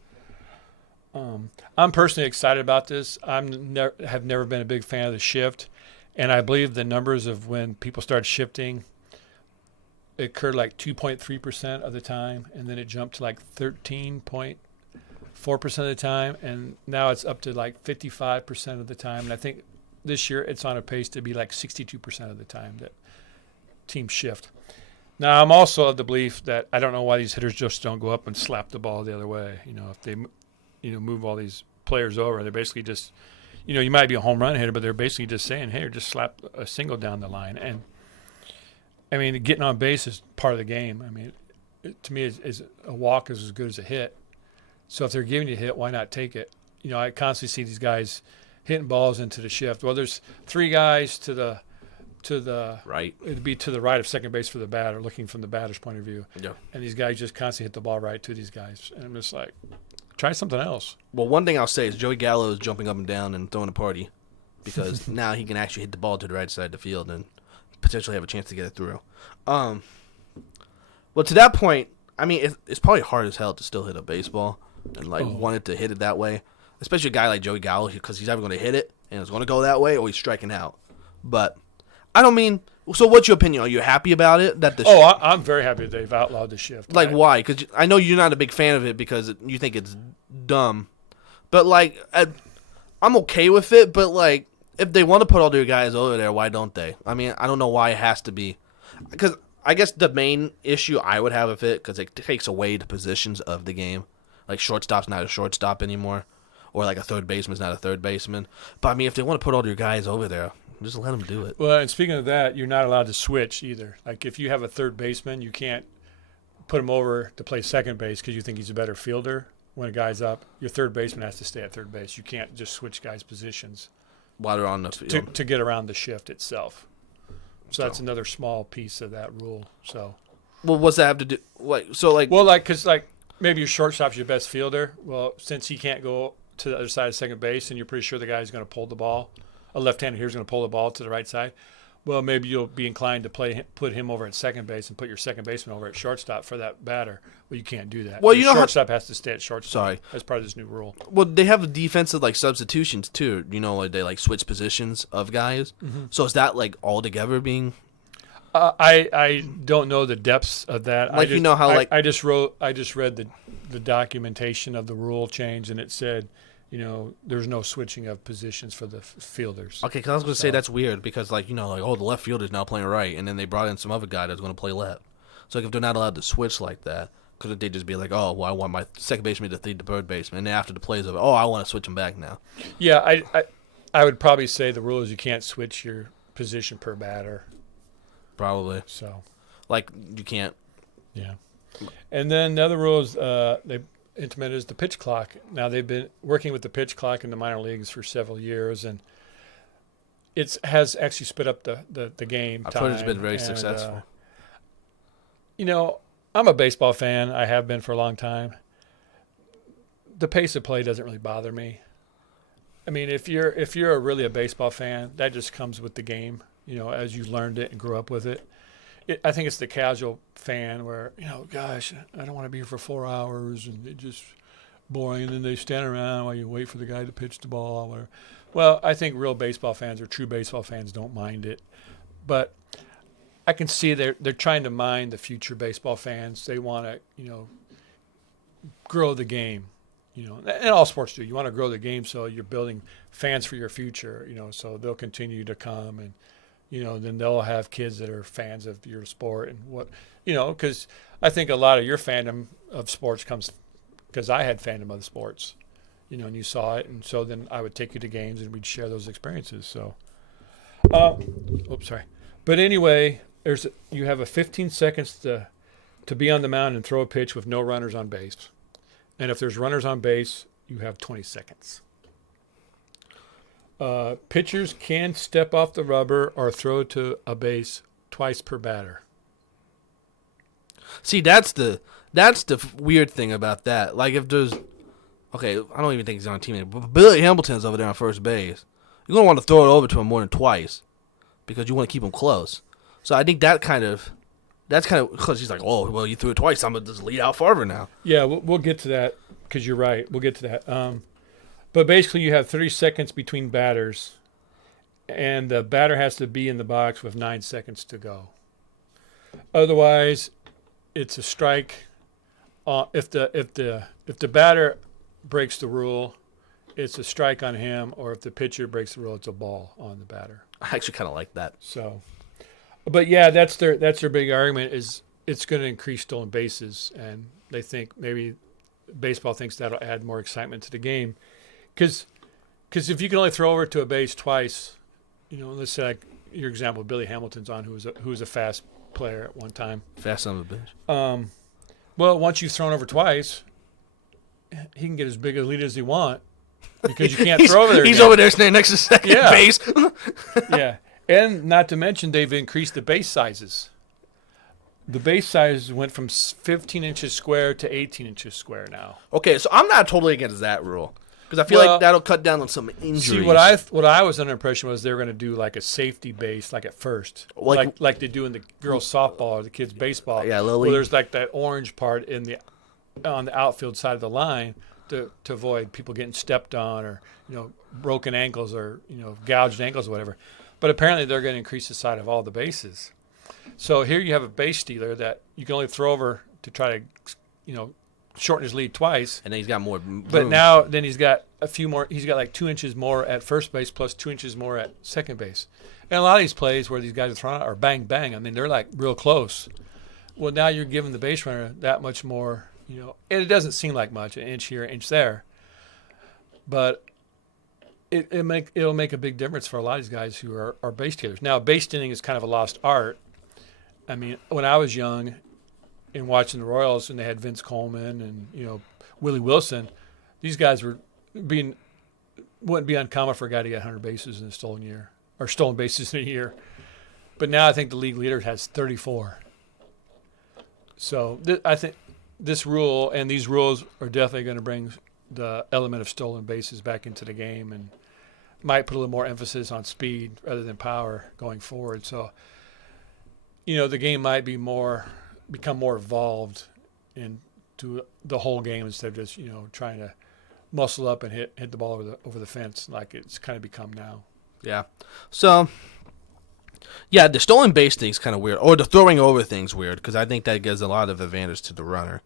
I'm personally excited about this. Have never been a big fan of the shift, and I believe the numbers of when people start shifting, it occurred like 2.3% of the time, and then it jumped to like 13.4% of the time, and now it's up to like 55% of the time. And I think this year it's on a pace to be like 62% of the time that teams shift. Now, I'm also of the belief that I don't know why these hitters just don't go up and slap the ball the other way. If they move all these players over, they're basically just, you might be a home run hitter, but they're basically just saying, hey, just slap a single down the line. And I mean, getting on base is part of the game. I mean, to me, is a walk is as good as a hit. So if they're giving you a hit, why not take it? I constantly see these guys hitting balls into the shift. Well, there's three guys to the to the Right. It'd be to the right of second base for the batter, looking from the batter's point of view. Yeah. And these guys just constantly hit the ball right to these guys, and I'm just like, try something else. Well, one thing I'll say is Joey Gallo is jumping up and down and throwing a party because now he can actually hit the ball to the right side of the field and potentially have a chance to get it through. Well, to that point, I mean, it's probably hard as hell to still hit a baseball and want it to hit it that way, especially a guy like Joey Gallo because he's either going to hit it and it's going to go that way or he's striking out. But I don't mean. So, what's your opinion? Are you happy about it? I'm very happy that they've outlawed the shift. Like, why? Because I know you're not a big fan of it because you think it's dumb. But I'm okay with it. But if they want to put all their guys over there, why don't they? I mean, I don't know why it has to be. Because I guess the main issue I would have with it, because it takes away the positions of the game. Like, shortstop's not a shortstop anymore. Or a third baseman's not a third baseman. But, I mean, if they want to put all their guys over there, just let them do it. Well, and speaking of that, you're not allowed to switch either. Like, if you have a third baseman, you can't put him over to play second base because you think he's a better fielder. When a guy's up, your third baseman has to stay at third base. You can't just switch guys' positions While they're on the field. to get around the shift itself. So that's another small piece of that rule. So, well, what's that have to do? Because maybe your shortstop's your best fielder. Well, since he can't go to the other side of second base, and you're pretty sure the guy's going to pull the ball. A left-hander here is going to pull the ball to the right side. Well, maybe you'll be inclined to put him over at second base and put your second baseman over at shortstop for that batter. Well, you can't do that. Well, shortstop has to stay at shortstop. Sorry, as part of this new rule. Well, they have defensive substitutions too. They switch positions of guys. Mm-hmm. So is that all together being? I don't know the depths of that. I just read the documentation of the rule change, and it said, there's no switching of positions for the fielders. Okay, because I was going to say that's weird because, the left fielder's now playing right, and then they brought in some other guy that's going to play left. So if they're not allowed to switch like that, couldn't they just be like, oh, well, I want my second baseman to feed the third baseman, and then after the play's over, I want to switch them back now. Yeah, I would probably say the rule is you can't switch your position per batter. Probably. So. You can't. Yeah. And then the other rule is they implemented is the pitch clock. Now, they've been working with the pitch clock in the minor leagues for several years, and it has actually sped up the game time. I've heard it's been very successful. I'm a baseball fan. I have been for a long time. The pace of play doesn't really bother me. I mean, if you're really a baseball fan, that just comes with the game, as you learned it and grew up with it. I think it's the casual fan where, gosh, I don't want to be here for 4 hours and it's just boring. And then they stand around while you wait for the guy to pitch the ball or whatever. Well, I think real baseball fans or true baseball fans don't mind it. But I can see they're trying to mind the future baseball fans. They want to, grow the game, and all sports do. You want to grow the game so you're building fans for your future, so they'll continue to come and, then they'll have kids that are fans of your sport and because I think a lot of your fandom of sports comes because I had fandom of the sports, and you saw it. And so then I would take you to games and we'd share those experiences. So, sorry. But anyway, you have 15 seconds to be on the mound and throw a pitch with no runners on base. And if there's runners on base, you have 20 seconds. Pitchers can step off the rubber or throw to a base twice per batter. See, that's the weird thing about that. If there's, I don't even think he's on a team anymore, but Billy Hamilton's over there on first base. You're gonna want to throw it over to him more than twice because you want to keep him close. So I think that's kind of because he's like, oh, well, you threw it twice. I'm gonna just lead out Favre now. Yeah, we'll get to that because you're right. We'll get to that. But basically, you have 30 seconds between batters, and the batter has to be in the box with 9 seconds to go. Otherwise, it's a strike. If the batter breaks the rule, it's a strike on him, or if the pitcher breaks the rule, it's a ball on the batter. I actually kind of like that. So, but yeah, that's their big argument is it's going to increase stolen bases, and they think maybe baseball thinks that'll add more excitement to the game. Because if you can only throw over to a base twice, let's say your example, Billy Hamilton's on, who was a fast player at one time. Fast son of a bitch. Well, once you've thrown over twice, he can get as big a lead as he want because you can't throw over there. He's over there standing next to second base. Yeah, And not to mention, they've increased the base sizes. The base size went from 15 inches square to 18 inches square now. Okay, so I'm not totally against that rule because I feel Well, like that'll cut down on some injuries. See, what I was under impression was they were going to do like a safety base, like at first, like they do in the girls' softball or the kids' baseball. Yeah, Lily. Where there's like that orange part on the outfield side of the line to avoid people getting stepped on or broken ankles or gouged ankles or whatever. But apparently they're going to increase the size of all the bases. So here you have a base stealer that you can only throw over to try to, shorten his lead twice. And then he's got more room. But now then he's got a few more. He's got like 2 inches more at first base plus 2 inches more at second base. And a lot of these plays where these guys are throwing out are bang, bang. I mean, they're like real close. Well, now you're giving the base runner that much more, and it doesn't seem like much, an inch here, an inch there. But it'll make a big difference for a lot of these guys who are base stealers. Now, base stealing is kind of a lost art. I mean, when I was young and watching the Royals and they had Vince Coleman and, Willie Wilson, these guys wouldn't be uncommon for a guy to get 100 bases in a stolen year or stolen bases in a year. But now I think the league leader has 34. So I think this rule and these rules are definitely going to bring the element of stolen bases back into the game and might put a little more emphasis on speed rather than power going forward. So, the game might become more evolved into the whole game instead of just, trying to muscle up and hit the ball over the fence like it's kind of become now. Yeah. So, yeah, the stolen base thing's kind of weird. Or the throwing over thing's weird because I think that gives a lot of advantage to the runner,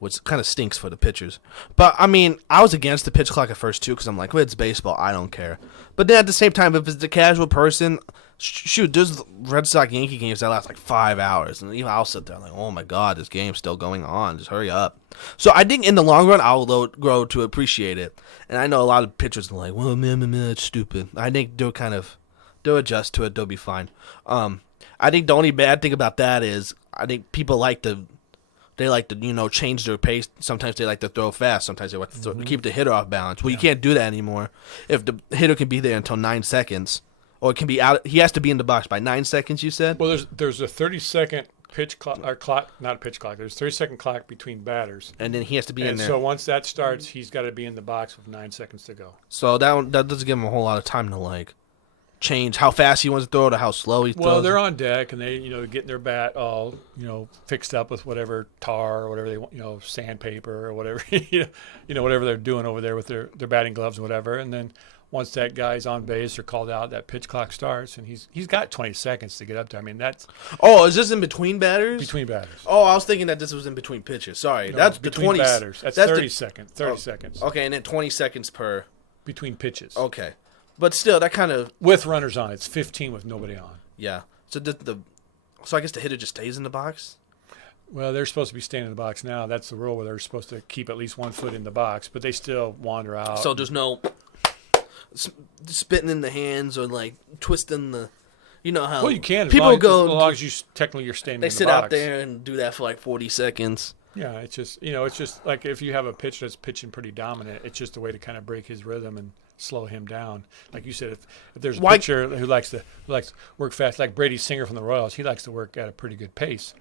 which kind of stinks for the pitchers. But, I mean, I was against the pitch clock at first, too, because I'm like, well, it's baseball. I don't care. But then at the same time, if it's the casual person, shoot, there's Red Sox-Yankee games that last like 5 hours. And even I'll sit there like, oh, my God, this game's still going on. Just hurry up. So I think in the long run, I'll grow to appreciate it. And I know a lot of pitchers are like, well, man, that's stupid. I think they'll adjust to it. They'll be fine. I think the only bad thing about that is I think people like to change their pace. Sometimes they like to throw fast. Sometimes they like to keep the hitter off balance. Well, you can't do that anymore. If the hitter can be there until 9 seconds, or it can be out, he has to be in the box by 9 seconds. You said. Well, there's a 30-second pitch clock or clock, not pitch clock. There's a 30-second clock between batters, and then he has to be in there. So once that starts, he's got to be in the box with 9 seconds to go. So that doesn't give him a whole lot of time to change how fast he wants to throw it or how slow he throws. Well, they're on deck and they, getting their bat all, fixed up with whatever tar or whatever they want, sandpaper or whatever, whatever they're doing over there with their batting gloves or whatever. And then once that guy's on base or called out, that pitch clock starts and he's got 20 seconds to get up there. I mean, that's. Oh, is this in between batters? Between batters. Oh, I was thinking that this was in between pitches. Sorry. No, that's between 20 batters. That's 30 seconds. 30 seconds. Okay, and then 20 seconds per. Between pitches. Okay. But still, that kind of with runners on, it's 15 with nobody on. Yeah. So so I guess the hitter just stays in the box. Well, they're supposed to be staying in the box now. That's the rule where they're supposed to keep at least 1 foot in the box, but they still wander out. So there's no spitting in the hands or twisting the. You know how. Well, you can. People as long as you technically you're staying in the box. They sit out there and do that for 40 seconds. Yeah, it's just like if you have a pitcher that's pitching pretty dominant, it's just a way to kind of break his rhythm and slow him down. Like you said, if there's a pitcher who likes to work fast, like Brady Singer from the Royals, he likes to work at a pretty good pace.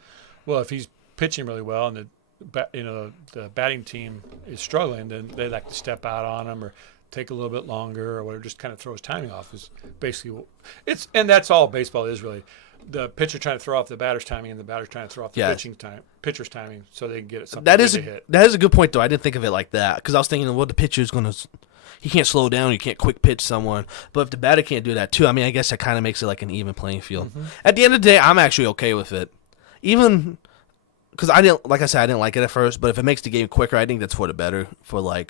Well, if he's pitching really well and the batting team is struggling, then they like to step out on him or take a little bit longer or whatever, just kind of throw his timing off. Is basically and that's all baseball is really. The pitcher trying to throw off the batter's timing and the batter's trying to throw off the pitcher's timing so they can get something to hit. That is a good point, though. I didn't think of it like that because I was thinking, well, the pitcher's going to – he can't slow down. You can't quick pitch someone. But if the batter can't do that, too, I mean, I guess that kind of makes it like an even playing field. Mm-hmm. At the end of the day, I'm actually okay with it. Even because I didn't – like I said, I didn't like it at first. But if it makes the game quicker, I think that's for the better for,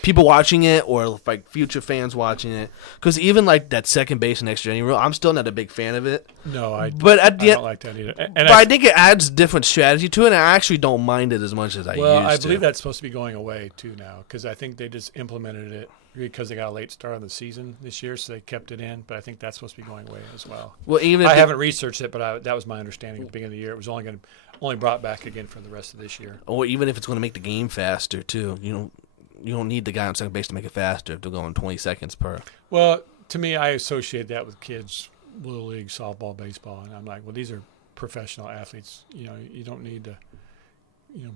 people watching it or future fans watching it, because even that second base and extra inning rule, I'm still not a big fan of it. No, I don't like that either. But I think it adds different strategy to it, and I actually don't mind it as much as I used to. Well, I believe that's supposed to be going away too now, because I think they just implemented it because they got a late start on the season this year, so they kept it in. But I think that's supposed to be going away as well. Well, I haven't researched it, but that was my understanding at the beginning of the year. It was only brought back again for the rest of this year. Or even if it's going to make the game faster too, You don't need the guy on second base to make it faster if they're going 20 seconds per. Well, to me, I associate that with kids little league softball, baseball, and I'm like, well, these are professional athletes. You don't need to,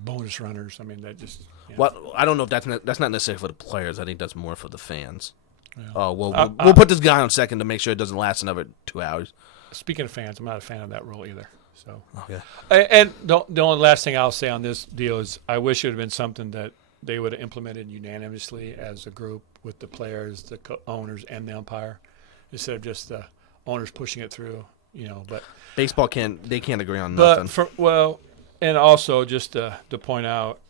bonus runners. I mean, that just. Well, I don't know if that's not necessarily for the players. I think that's more for the fans. Yeah. Oh, we'll put this guy on second to make sure it doesn't last another 2 hours. Speaking of fans, I'm not a fan of that rule either. So. Okay. And the only last thing I'll say on this deal is I wish it would have been something that they would have implemented unanimously as a group with the players, the owners, and the umpire, instead of just the owners pushing it through. But Baseball can't agree on nothing. And also just to point out,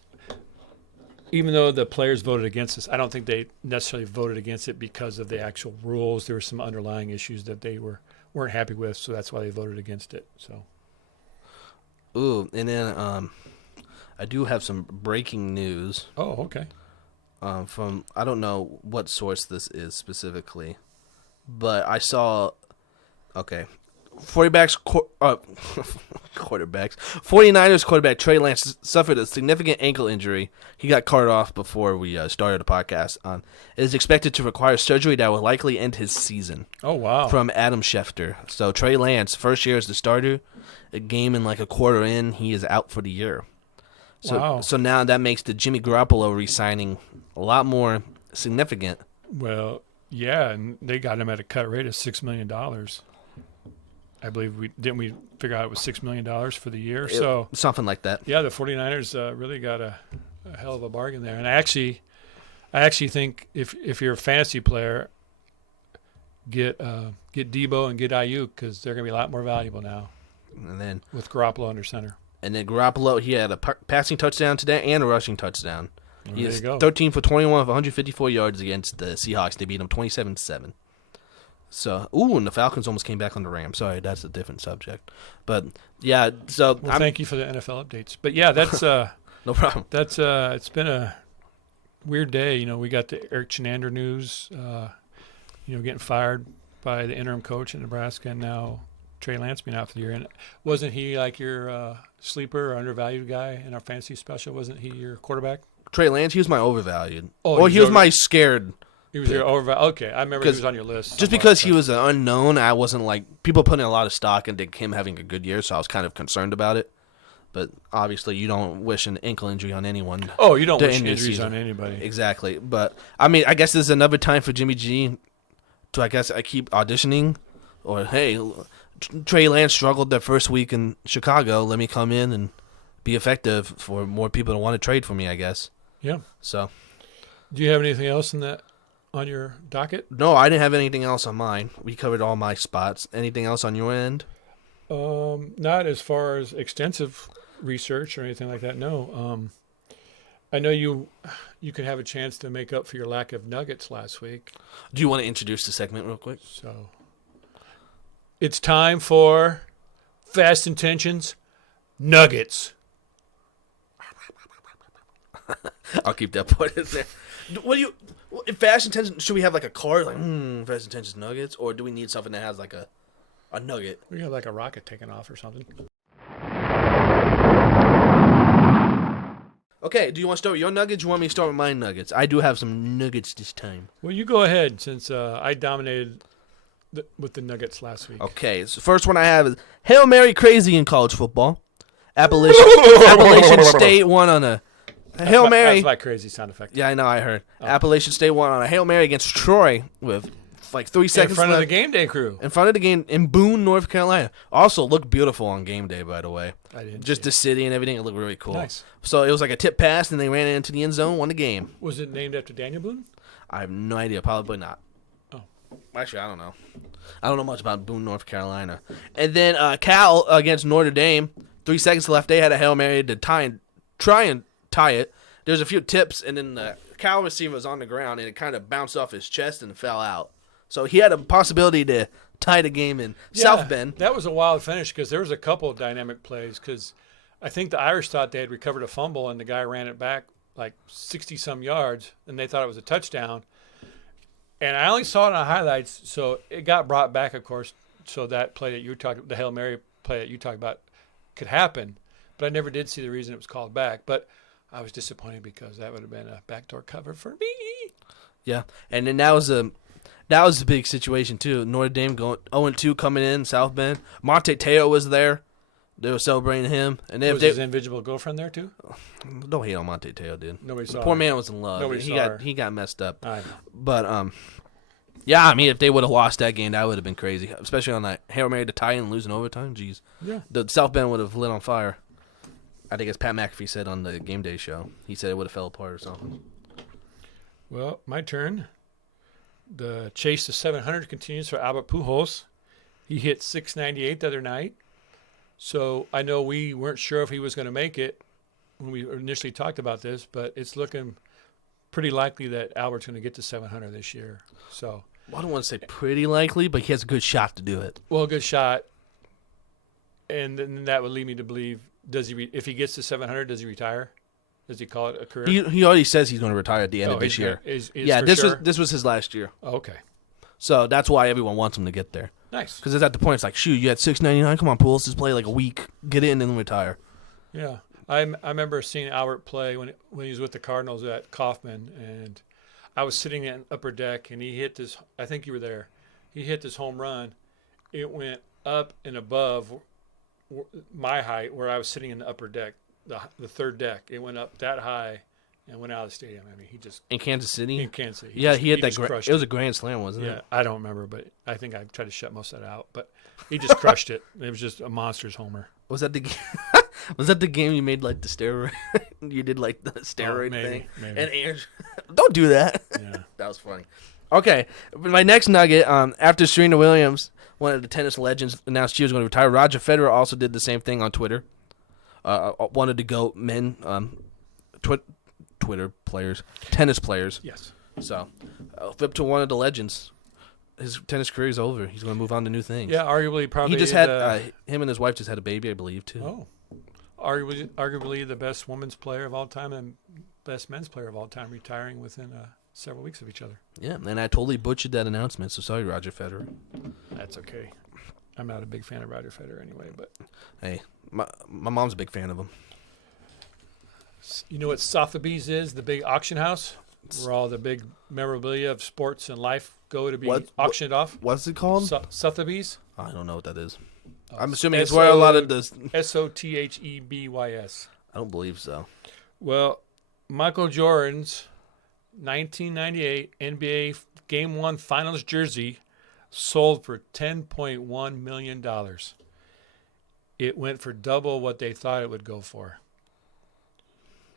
even though the players voted against this, I don't think they necessarily voted against it because of the actual rules. There were some underlying issues that they weren't happy with, so that's why they voted against it. So. Ooh, and then I do have some breaking news. Oh, okay. From I don't know what source this is specifically, but I saw. Okay, 49ers quarterback Trey Lance suffered a significant ankle injury. He got carted off before we started the podcast. It is expected to require surgery that will likely end his season. Oh, wow. From Adam Schefter. So Trey Lance, first year as the starter, a game and like a quarter in, he is out for the year. So, wow. So now that makes the Jimmy Garoppolo re-signing a lot more significant. Well, yeah, and they got him at a cut rate of $6 million. I believe we figure out it was $6 million for the year. So something like that. Yeah, the 49ers really got a hell of a bargain there. And I actually think if you're a fantasy player, get Debo and get Ayuk because they're going to be a lot more valuable now. And then with Garoppolo under center. And then Garoppolo, he had a passing touchdown today and a rushing touchdown. He is 13 for 21 with 154 yards against the Seahawks. They beat him 27-7. So, and the Falcons almost came back on the Rams. Sorry, that's a different subject. But yeah, so thank you for the NFL updates. But yeah, that's no problem. That's it's been a weird day. We got the Eric Chenander news. Getting fired by the interim coach in Nebraska, and now Trey Lance being out for the year. And wasn't he like your sleeper or undervalued guy in our fantasy special? Wasn't he your quarterback? Trey Lance, he was my overvalued. Oh, he was my scared. He was your overvalued. Okay, I remember he was on your list. Just because he was an unknown, I wasn't like people putting a lot of stock into him having a good year, so I was kind of concerned about it. But obviously, you don't wish an ankle injury on anyone. Oh, you don't wish injuries on anybody. Exactly. But I mean, I guess this is another time for Jimmy G to I keep auditioning, or hey, Trey Lance struggled that first week in Chicago. Let me come in and be effective for more people to want to trade for me, I guess. Yeah. So, do you have anything else on your docket? No, I didn't have anything else on mine. We covered all my spots. Anything else on your end? Not as far as extensive research or anything like that. No. I know you could have a chance to make up for your lack of nuggets last week. Do you want to introduce the segment real quick? So, it's time for Fast Intentions Nuggets. I'll keep that part in there. Fast Intentions, should we have like a card like Fast Intentions Nuggets, or do we need something that has like a nugget? We got like a rocket taking off or something. Okay, do you want to start with your nuggets? Do you want me to start with my nuggets? I do have some nuggets this time. Well, you go ahead since I dominated with the nuggets last week. Okay, so first one I have is Hail Mary crazy in college football. Appalachian State won on a Hail Mary. That's my crazy sound effect. Yeah, I know, I heard. Oh. Appalachian State won on a Hail Mary against Troy with like 3 seconds left. In front of the game day crew. In front of the game in Boone, North Carolina. Also looked beautiful on game day, by the way. I didn't. Just the city and everything, it looked really cool. Nice. So it was like a tip pass, and they ran it into the end zone, won the game. Was it named after Daniel Boone? I have no idea. Probably not. Oh. Actually, I don't know. I don't know much about Boone, North Carolina. And then Cal against Notre Dame. 3 seconds left. They had a Hail Mary to try and tie it. There's a few tips, and then the Cal receiver was on the ground, and it kind of bounced off his chest and fell out. So he had a possibility to tie the game in South Bend. That was a wild finish because there was a couple of dynamic plays because I think the Irish thought they had recovered a fumble, and the guy ran it back like 60-some yards, and they thought it was a touchdown. And I only saw it on highlights, so it got brought back, of course, so that play that you were talking, the Hail Mary play that you talked about, could happen. But I never did see the reason it was called back. But I was disappointed because that would have been a backdoor cover for me. Yeah, and then that That was a big situation, too. Notre Dame going 0-2 coming in, South Bend. Monte Teo was there. They were celebrating him. And Was his invisible girlfriend there, too? Don't hate on Monte Teo, dude. Nobody saw The poor her. man was in love. Nobody saw her. He got messed up. I know. But, yeah, I mean, if they would have lost that game, that would have been crazy. Especially on that Hail Mary to tie and losing overtime. Jeez. Yeah. The South Bend would have lit on fire. I think as Pat McAfee said on the Game Day show. He said it would have fell apart or something. Well, my turn. The chase to 700 continues for Albert Pujols. He hit 698 the other night. So I know we weren't sure if he was going to make it when we initially talked about this, but it's looking pretty likely that Albert's going to get to 700 this year. So I don't want to say pretty likely, but he has a good shot to do it. well, good shot. And then that would lead me to believe, if he gets to 700, does he retire? Does he call it a career? He already says he's going to retire at the end of this year. This was his last year. Oh, okay. So that's why everyone wants him to get there. Nice. Because it's at the point, it's like, shoot, you had $6.99. Come on, Pools, just play like a week, get in, and then retire. Yeah. I remember seeing Albert play when he was with the Cardinals at Kauffman, and I was sitting in upper deck, and he hit this. I think you were there. He hit this home run. It went up and above my height where I was sitting in the upper deck, the third deck. It went up that high and went out of the stadium. I mean, he just in Kansas City. In Kansas City, he hit that. Crushed it was a grand slam, wasn't it? Yeah, I don't remember, but I think I tried to shut most of that out. But he just crushed it. It was just a monster's homer. Was that the game? Was that the game you made like the steroid? You did like the steroid thing. Maybe. And Aaron, don't do that. Yeah, that was funny. Okay, my next nugget. After Serena Williams, one of the tennis legends, announced she was going to retire, Roger Federer also did the same thing on Twitter. Wanted to go men, Twitter players, tennis players. Yes. So, flip to one of the legends. His tennis career is over. He's going to move on to new things. Yeah, arguably probably. He just had him and his wife just had a baby, I believe, too. Oh, arguably the best women's player of all time and best men's player of all time, retiring within several weeks of each other. Yeah, and I totally butchered that announcement. So sorry, Roger Federer. That's okay. I'm not a big fan of Roger Federer anyway, but hey, my mom's a big fan of him. You know what Sotheby's is? The big auction house where all the big memorabilia of sports and life go to be auctioned off. What's it called? Sotheby's. I don't know what that is. I'm assuming it's where a lot of the Sothebys. I don't believe so. Well, Michael Jordan's 1998 NBA Game 1 Finals jersey sold for $10.1 million. It went for double what they thought it would go for.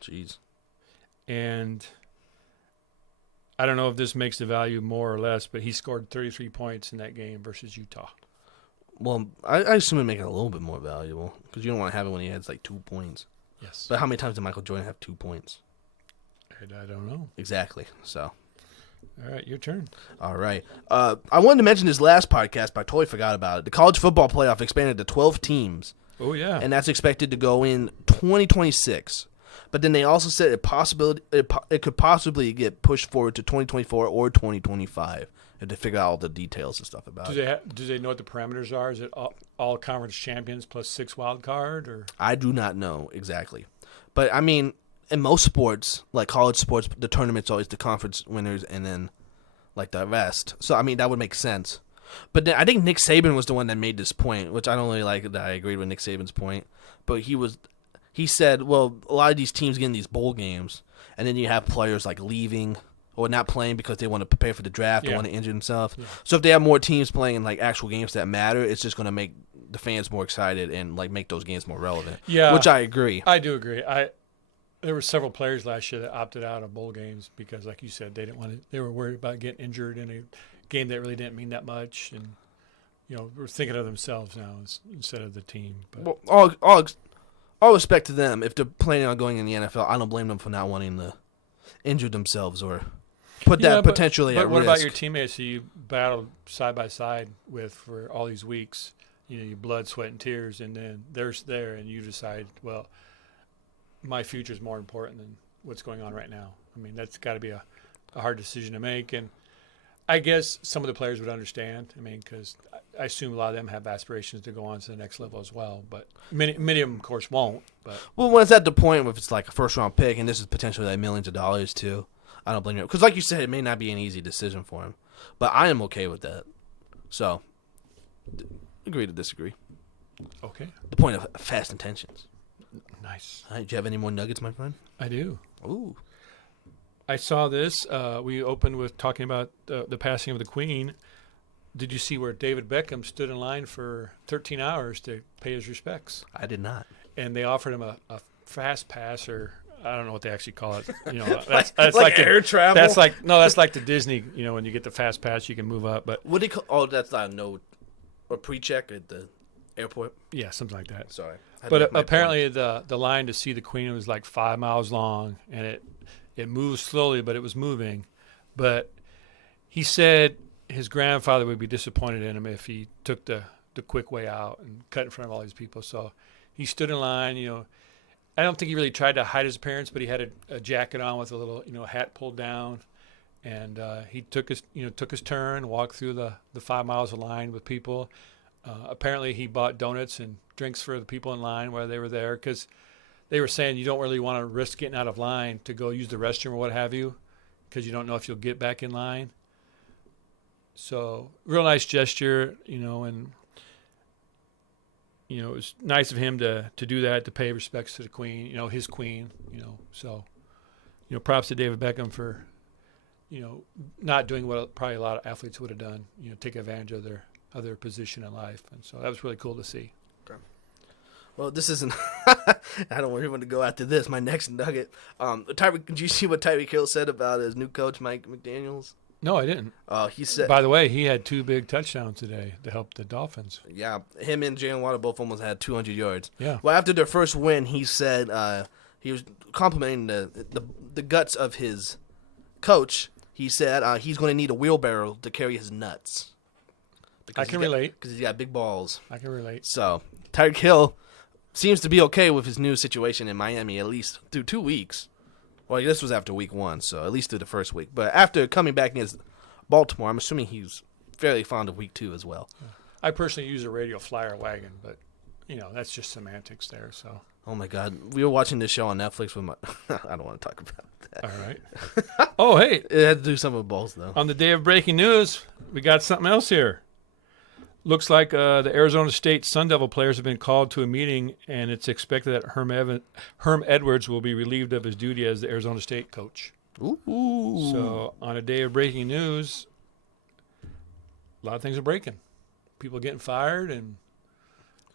Jeez. And I don't know if this makes the value more or less, but he scored 33 points in that game versus Utah. Well, I assume it make it a little bit more valuable because you don't want to have it when he has like 2 points. Yes. But how many times did Michael Jordan have 2 points? I don't know. Exactly. So. All right, your turn. All right. I wanted to mention this last podcast, but I totally forgot about it. The college football playoff expanded to 12 teams. Oh, yeah. And that's expected to go in 2026. But then they also said it could possibly get pushed forward to 2024 or 2025 if they figure out all the details and stuff about it. Do they know what the parameters are? Is it all conference champions plus 6 wild card? Or I do not know exactly. But, I mean, in most sports, like college sports, the tournament's always the conference winners and then, like, the rest. So, I mean, that would make sense. But then I think Nick Saban was the one that made this point, which I don't really like that I agreed with Nick Saban's point. But he said, well, a lot of these teams get in these bowl games, and then you have players, like, leaving or not playing because they want to prepare for the draft or want to injure themselves. Yeah. So if they have more teams playing in, like, actual games that matter, it's just going to make the fans more excited and, like, make those games more relevant. Yeah. Which I agree. I do agree. There were several players last year that opted out of bowl games because, like you said, they didn't want to. They were worried about getting injured in a game that really didn't mean that much, and we're thinking of themselves now instead of the team. But well, all respect to them. If they're planning on going in the NFL, I don't blame them for not wanting to injure themselves or put that potentially at risk. But what about your teammates who you battled side by side with for all these weeks? Your blood, sweat, and tears, and then they're there, and you decide, well, my future is more important than what's going on right now. I mean, that's got to be a hard decision to make. And I guess some of the players would understand. I mean, because I assume a lot of them have aspirations to go on to the next level as well. But many of them, of course, won't. But well, when it's at the point where it's like a first-round pick, and this is potentially like millions of dollars too, I don't blame you. Because like you said, it may not be an easy decision for him. But I am okay with that. So, agree to disagree. Okay. The point of Fast Intentions. Nice. All right, do you have any more nuggets, my friend? I do. Ooh. I saw this. We opened with talking about the passing of the Queen. Did you see where David Beckham stood in line for 13 hours to pay his respects? I did not. And they offered him a fast pass, or I don't know what they actually call it. You know, Like that's air travel? That's like the Disney. You know, when you get the fast pass, you can move up. But What do you call? Oh, that's not a pre-check at the airport. yeah, something like that. Sorry. But apparently the line to see the Queen was like 5 miles long, and it moved slowly, but it was moving. But he said his grandfather would be disappointed in him if he took the quick way out and cut in front of all these people. So he stood in line. You know, I don't think he really tried to hide his appearance, but he had a jacket on with a little hat pulled down, and he took his turn, walked through the 5 miles of line with people. Apparently, he bought donuts and drinks for the people in line while they were there, because they were saying you don't really want to risk getting out of line to go use the restroom or what have you, because you don't know if you'll get back in line. So, real nice gesture, and it was nice of him to do that, to pay respects to the Queen, his Queen, So, props to David Beckham for, not doing what probably a lot of athletes would have done, take advantage of their position in life. And so that was really cool to see. Okay. Well, this isn't. I don't want everyone to go after this. My next nugget. Did you see what Tyreek Hill said about his new coach, Mike McDaniels? No, I didn't. He said. By the way, he had 2 big touchdowns today to help the Dolphins. Yeah, him and Jalen Waddle both almost had 200 yards. Yeah. Well, after their first win, he said he was complimenting the guts of his coach. He said he's going to need a wheelbarrow to carry his nuts. I can relate. Because he's got big balls. I can relate. So, Tyreek Hill seems to be okay with his new situation in Miami, at least through 2 weeks. Well, this was after week 1, so at least through the first week. But after coming back against Baltimore, I'm assuming he's fairly fond of week 2 as well. I personally use a radio flyer wagon, but, that's just semantics there. So. Oh, my God. We were watching this show on Netflix with my... I don't want to talk about that. All right. Oh, hey. It had to do something with balls, though. On the day of breaking news, we got something else here. Looks like the Arizona State Sun Devil players have been called to a meeting, and it's expected that Herm Edwards will be relieved of his duty as the Arizona State coach. Ooh. So on a day of breaking news, a lot of things are breaking. People are getting fired, and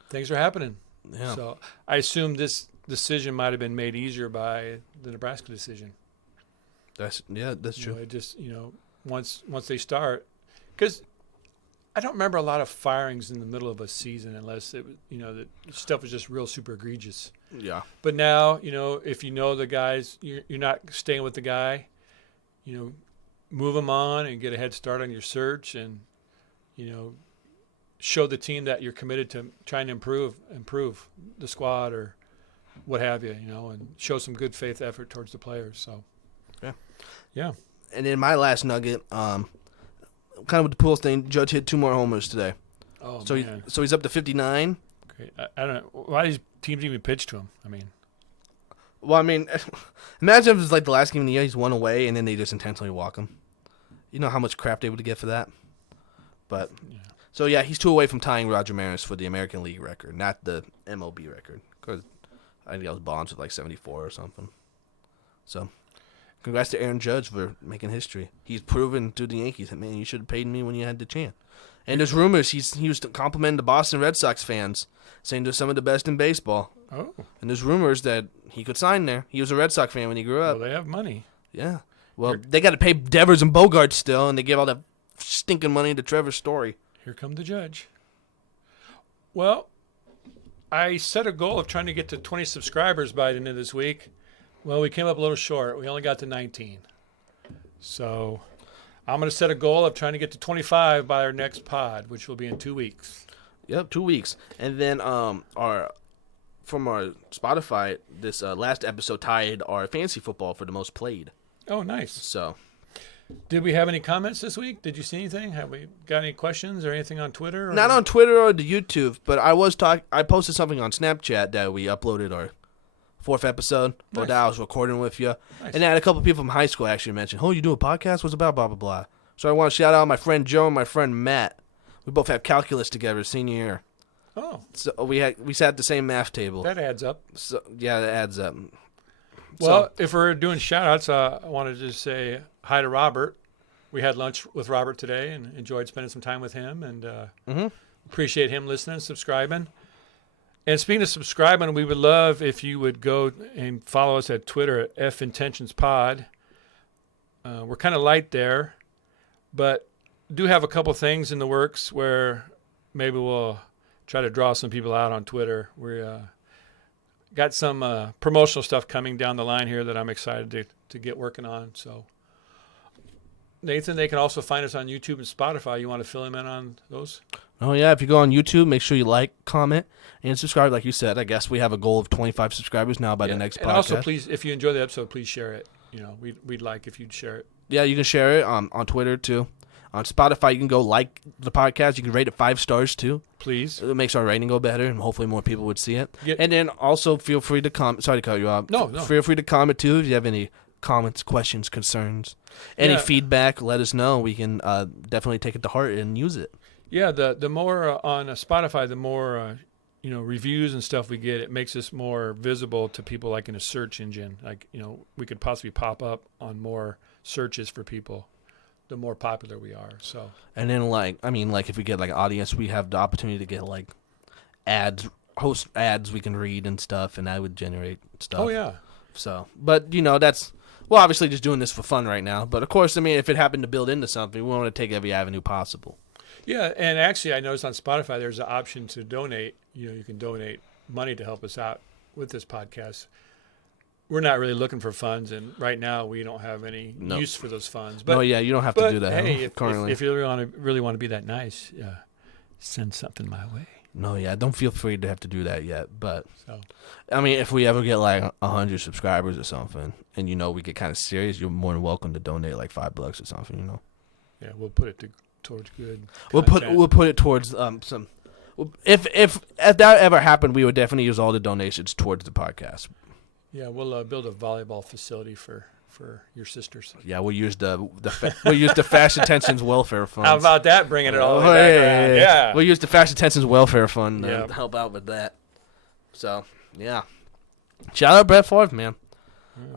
things are happening. Yeah. So I assume this decision might have been made easier by the Nebraska decision. That's true. It just, once they start, because I don't remember a lot of firings in the middle of a season unless it was, the stuff was just real super egregious. Yeah. But now, if the guys, you're not staying with the guy, move them on and get a head start on your search, and, show the team that you're committed to trying to improve the squad or what have you, and show some good faith effort towards the players. So, yeah. And then my last nugget, kind of with the Pools thing, Judge hit 2 more homers today. Oh, so man. He's up to 59. Great. I don't know. Why these teams even pitch to him? Well, imagine if it was like the last game of the year, he's 1 away, and then they just intentionally walk him. You know how much crap they would get for that? But, yeah. So yeah, he's 2 away from tying Roger Maris for the American League record, not the MLB record. Because I think that was Bonds with like 74 or something. So, congrats to Aaron Judge for making history. He's proven to the Yankees that, man, you should have paid me when you had the chance. And there's rumors he was complimenting the Boston Red Sox fans, saying they're some of the best in baseball. Oh. And there's rumors that he could sign there. He was a Red Sox fan when he grew up. Well, they have money. Yeah. Well, they got to pay Devers and Bogarts still, and they give all that stinking money to Trevor Story. Here come the Judge. Well, I set a goal of trying to get to 20 subscribers by the end of this week. Well, we came up a little short. We only got to 19. So I'm going to set a goal of trying to get to 25 by our next pod, which will be in 2 weeks. Yep, 2 weeks. And then from our Spotify, this last episode tied our fantasy football for the most played. Oh, nice. So, did we have any comments this week? Did you see anything? Have we got any questions or anything on Twitter? Or? Not on Twitter or the YouTube, but I posted something on Snapchat that we uploaded our 4th episode, that I was recording with you. Nice. And I had a couple people from high school actually mention, "Oh, you do a podcast? What's it about? Blah, blah, blah." So I want to shout out my friend Joe and my friend Matt. We both have calculus together senior year. Oh, So we sat at the same math table. that adds up. So yeah, that adds up. Well, if we're doing shout-outs, I wanted to say hi to Robert. We had lunch with Robert today and enjoyed spending some time with him, and appreciate him listening and subscribing. And speaking of subscribing, we would love if you would go and follow us at Twitter at FIntentionsPod. We're kind of light there, but do have a couple things in the works where maybe we'll try to draw some people out on Twitter. We got some promotional stuff coming down the line here that I'm excited to get working on. So, Nathan, they can also find us on YouTube and Spotify. You want to fill him in on those? Oh yeah, if you go on YouTube, make sure you like, comment, and subscribe. Like you said, I guess we have a goal of 25 subscribers now by the next podcast. And also, please, if you enjoy the episode, please share it. We'd like if you'd share it. Yeah, you can share it on Twitter too. On Spotify, you can go like the podcast. You can rate it 5 stars too. Please. It makes our rating go better, and hopefully more people would see it. And then also feel free to comment. Sorry to cut you off. No. Feel free to comment too if you have any comments, questions, concerns, any feedback. Let us know. We can definitely take it to heart and use it. Yeah, the more on Spotify, the more reviews and stuff we get. It makes us more visible to people, like in a search engine. Like we could possibly pop up on more searches for people, the more popular we are. So. And then if we get like an audience, we have the opportunity to get like host ads we can read and stuff, and that would generate stuff. Oh yeah. So, but that's. Well, obviously just doing this for fun right now. But, of course, if it happened to build into something, we want to take every avenue possible. Yeah, and actually I noticed on Spotify there's an option to donate. You can donate money to help us out with this podcast. We're not really looking for funds, and right now we don't have any use for those funds. But, you don't have to do that hey, currently. If you really want to be that nice, send something my way. No, don't feel free to have to do that yet. But, if we ever get like 100 subscribers or something, and we get kind of serious, you're more than welcome to donate like $5 or something, Yeah, we'll put it towards good content. We'll put it towards some. If that ever happened, we would definitely use all the donations towards the podcast. Yeah, we'll build a volleyball facility for your sisters. Yeah, we'll use the Fashion Tensions Welfare Fund. How about that? Bringing it all the way back around. Yeah. We'll use the Fashion Tensions Welfare Fund to help out with that. So yeah, shout out Brett Favre, man.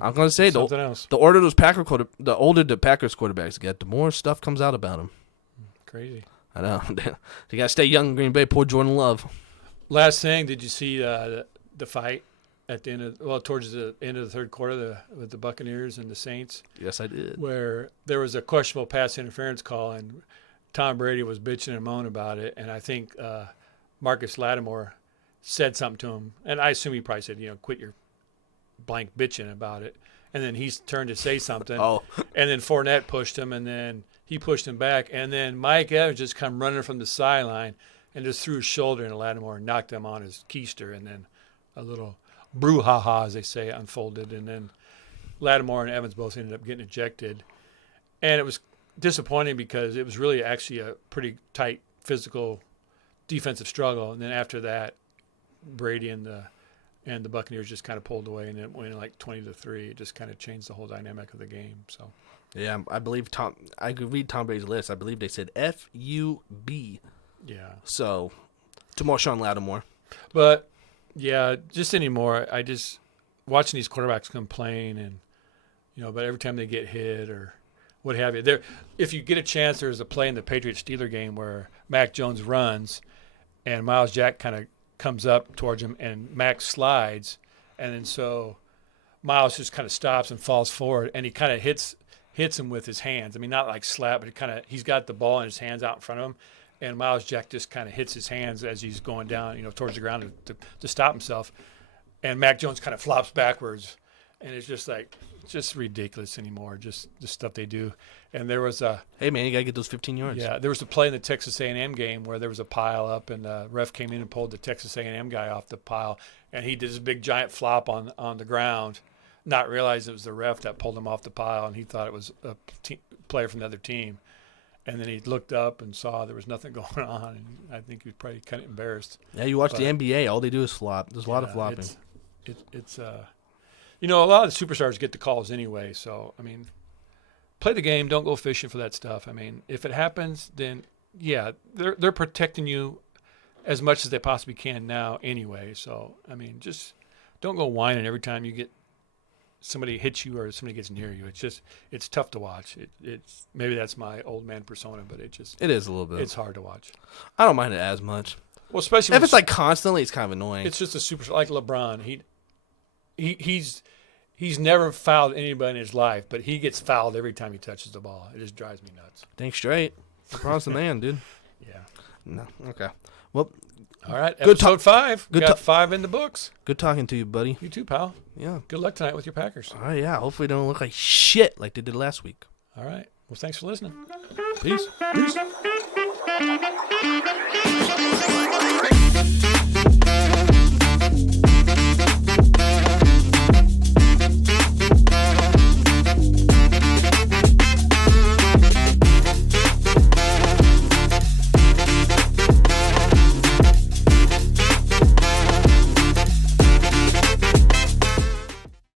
I'm gonna say the older the Packers quarterbacks get, the more stuff comes out about them. Crazy. I know. You gotta stay young in Green Bay. Poor Jordan Love. Last thing, did you see the fight at the end towards the end of the third quarter with the Buccaneers and the Saints? Yes, I did. Where there was a questionable pass interference call, and Tom Brady was bitching and moaning about it, and I think Marcus Lattimore said something to him, and I assume he probably said, quit your blank bitching about it. And then he turned to say something, and then Fournette pushed him, and then he pushed him back, and then Mike Evans just come running from the sideline and just threw his shoulder into Lattimore and knocked him on his keister, and then a little brouhaha, as they say, unfolded, and then Lattimore and Evans both ended up getting ejected. And it was disappointing because it was really actually a pretty tight physical defensive struggle, and then after that, Brady and the Buccaneers just kind of pulled away, and it went like 20-3. It just kind of changed the whole dynamic of the game. So, yeah, I could read Tom Brady's list. I believe they said FUB. Yeah. So, to Marshawn Lattimore. But yeah, just anymore. I just watching these quarterbacks complain, and but every time they get hit or what have you, if you get a chance, there's a play in the Patriots-Steeler game where Mac Jones runs, and Miles Jack kind of comes up towards him, and Max slides, and then so Miles just kind of stops and falls forward, and he kind of hits him with his hands. I mean, not like slap, but he's got the ball in his hands out in front of him, and Miles Jack just kind of hits his hands as he's going down, towards the ground to stop himself, and Mac Jones kind of flops backwards, and it's just ridiculous anymore, just the stuff they do. And there was hey man, you gotta get those 15 yards. Yeah, there was a play in the Texas A&M game where there was a pile up, and the ref came in and pulled the Texas A&M guy off the pile, and he did this big giant flop on the ground, not realizing it was the ref that pulled him off the pile, and he thought it was a player from the other team. And then he looked up and saw there was nothing going on, and I think he was probably kind of embarrassed. Yeah, you watch the NBA, all they do is flop. There's a lot of flopping. It's a lot of the superstars get the calls anyway, so I mean, play the game. Don't go fishing for that stuff. I mean, if it happens, then yeah, they're protecting you as much as they possibly can now anyway. So I mean, just don't go whining every time you get somebody hits you or somebody gets near you. It's tough to watch. It's maybe that's my old man persona, but it is a little bit. It's hard to watch. I don't mind it as much. Well, especially if it's like constantly, it's kind of annoying. It's just a super like LeBron. He's never fouled anybody in his life, but he gets fouled every time he touches the ball. It just drives me nuts. Think straight. LeBron's the man, dude. Yeah. No. Okay. Well. All right. Episode 5. Good got 5 in the books. Good talking to you, buddy. You too, pal. Yeah. Good luck tonight with your Packers. All right. Yeah. Hopefully, they don't look like shit like they did last week. All right. Well, thanks for listening. Peace. Peace.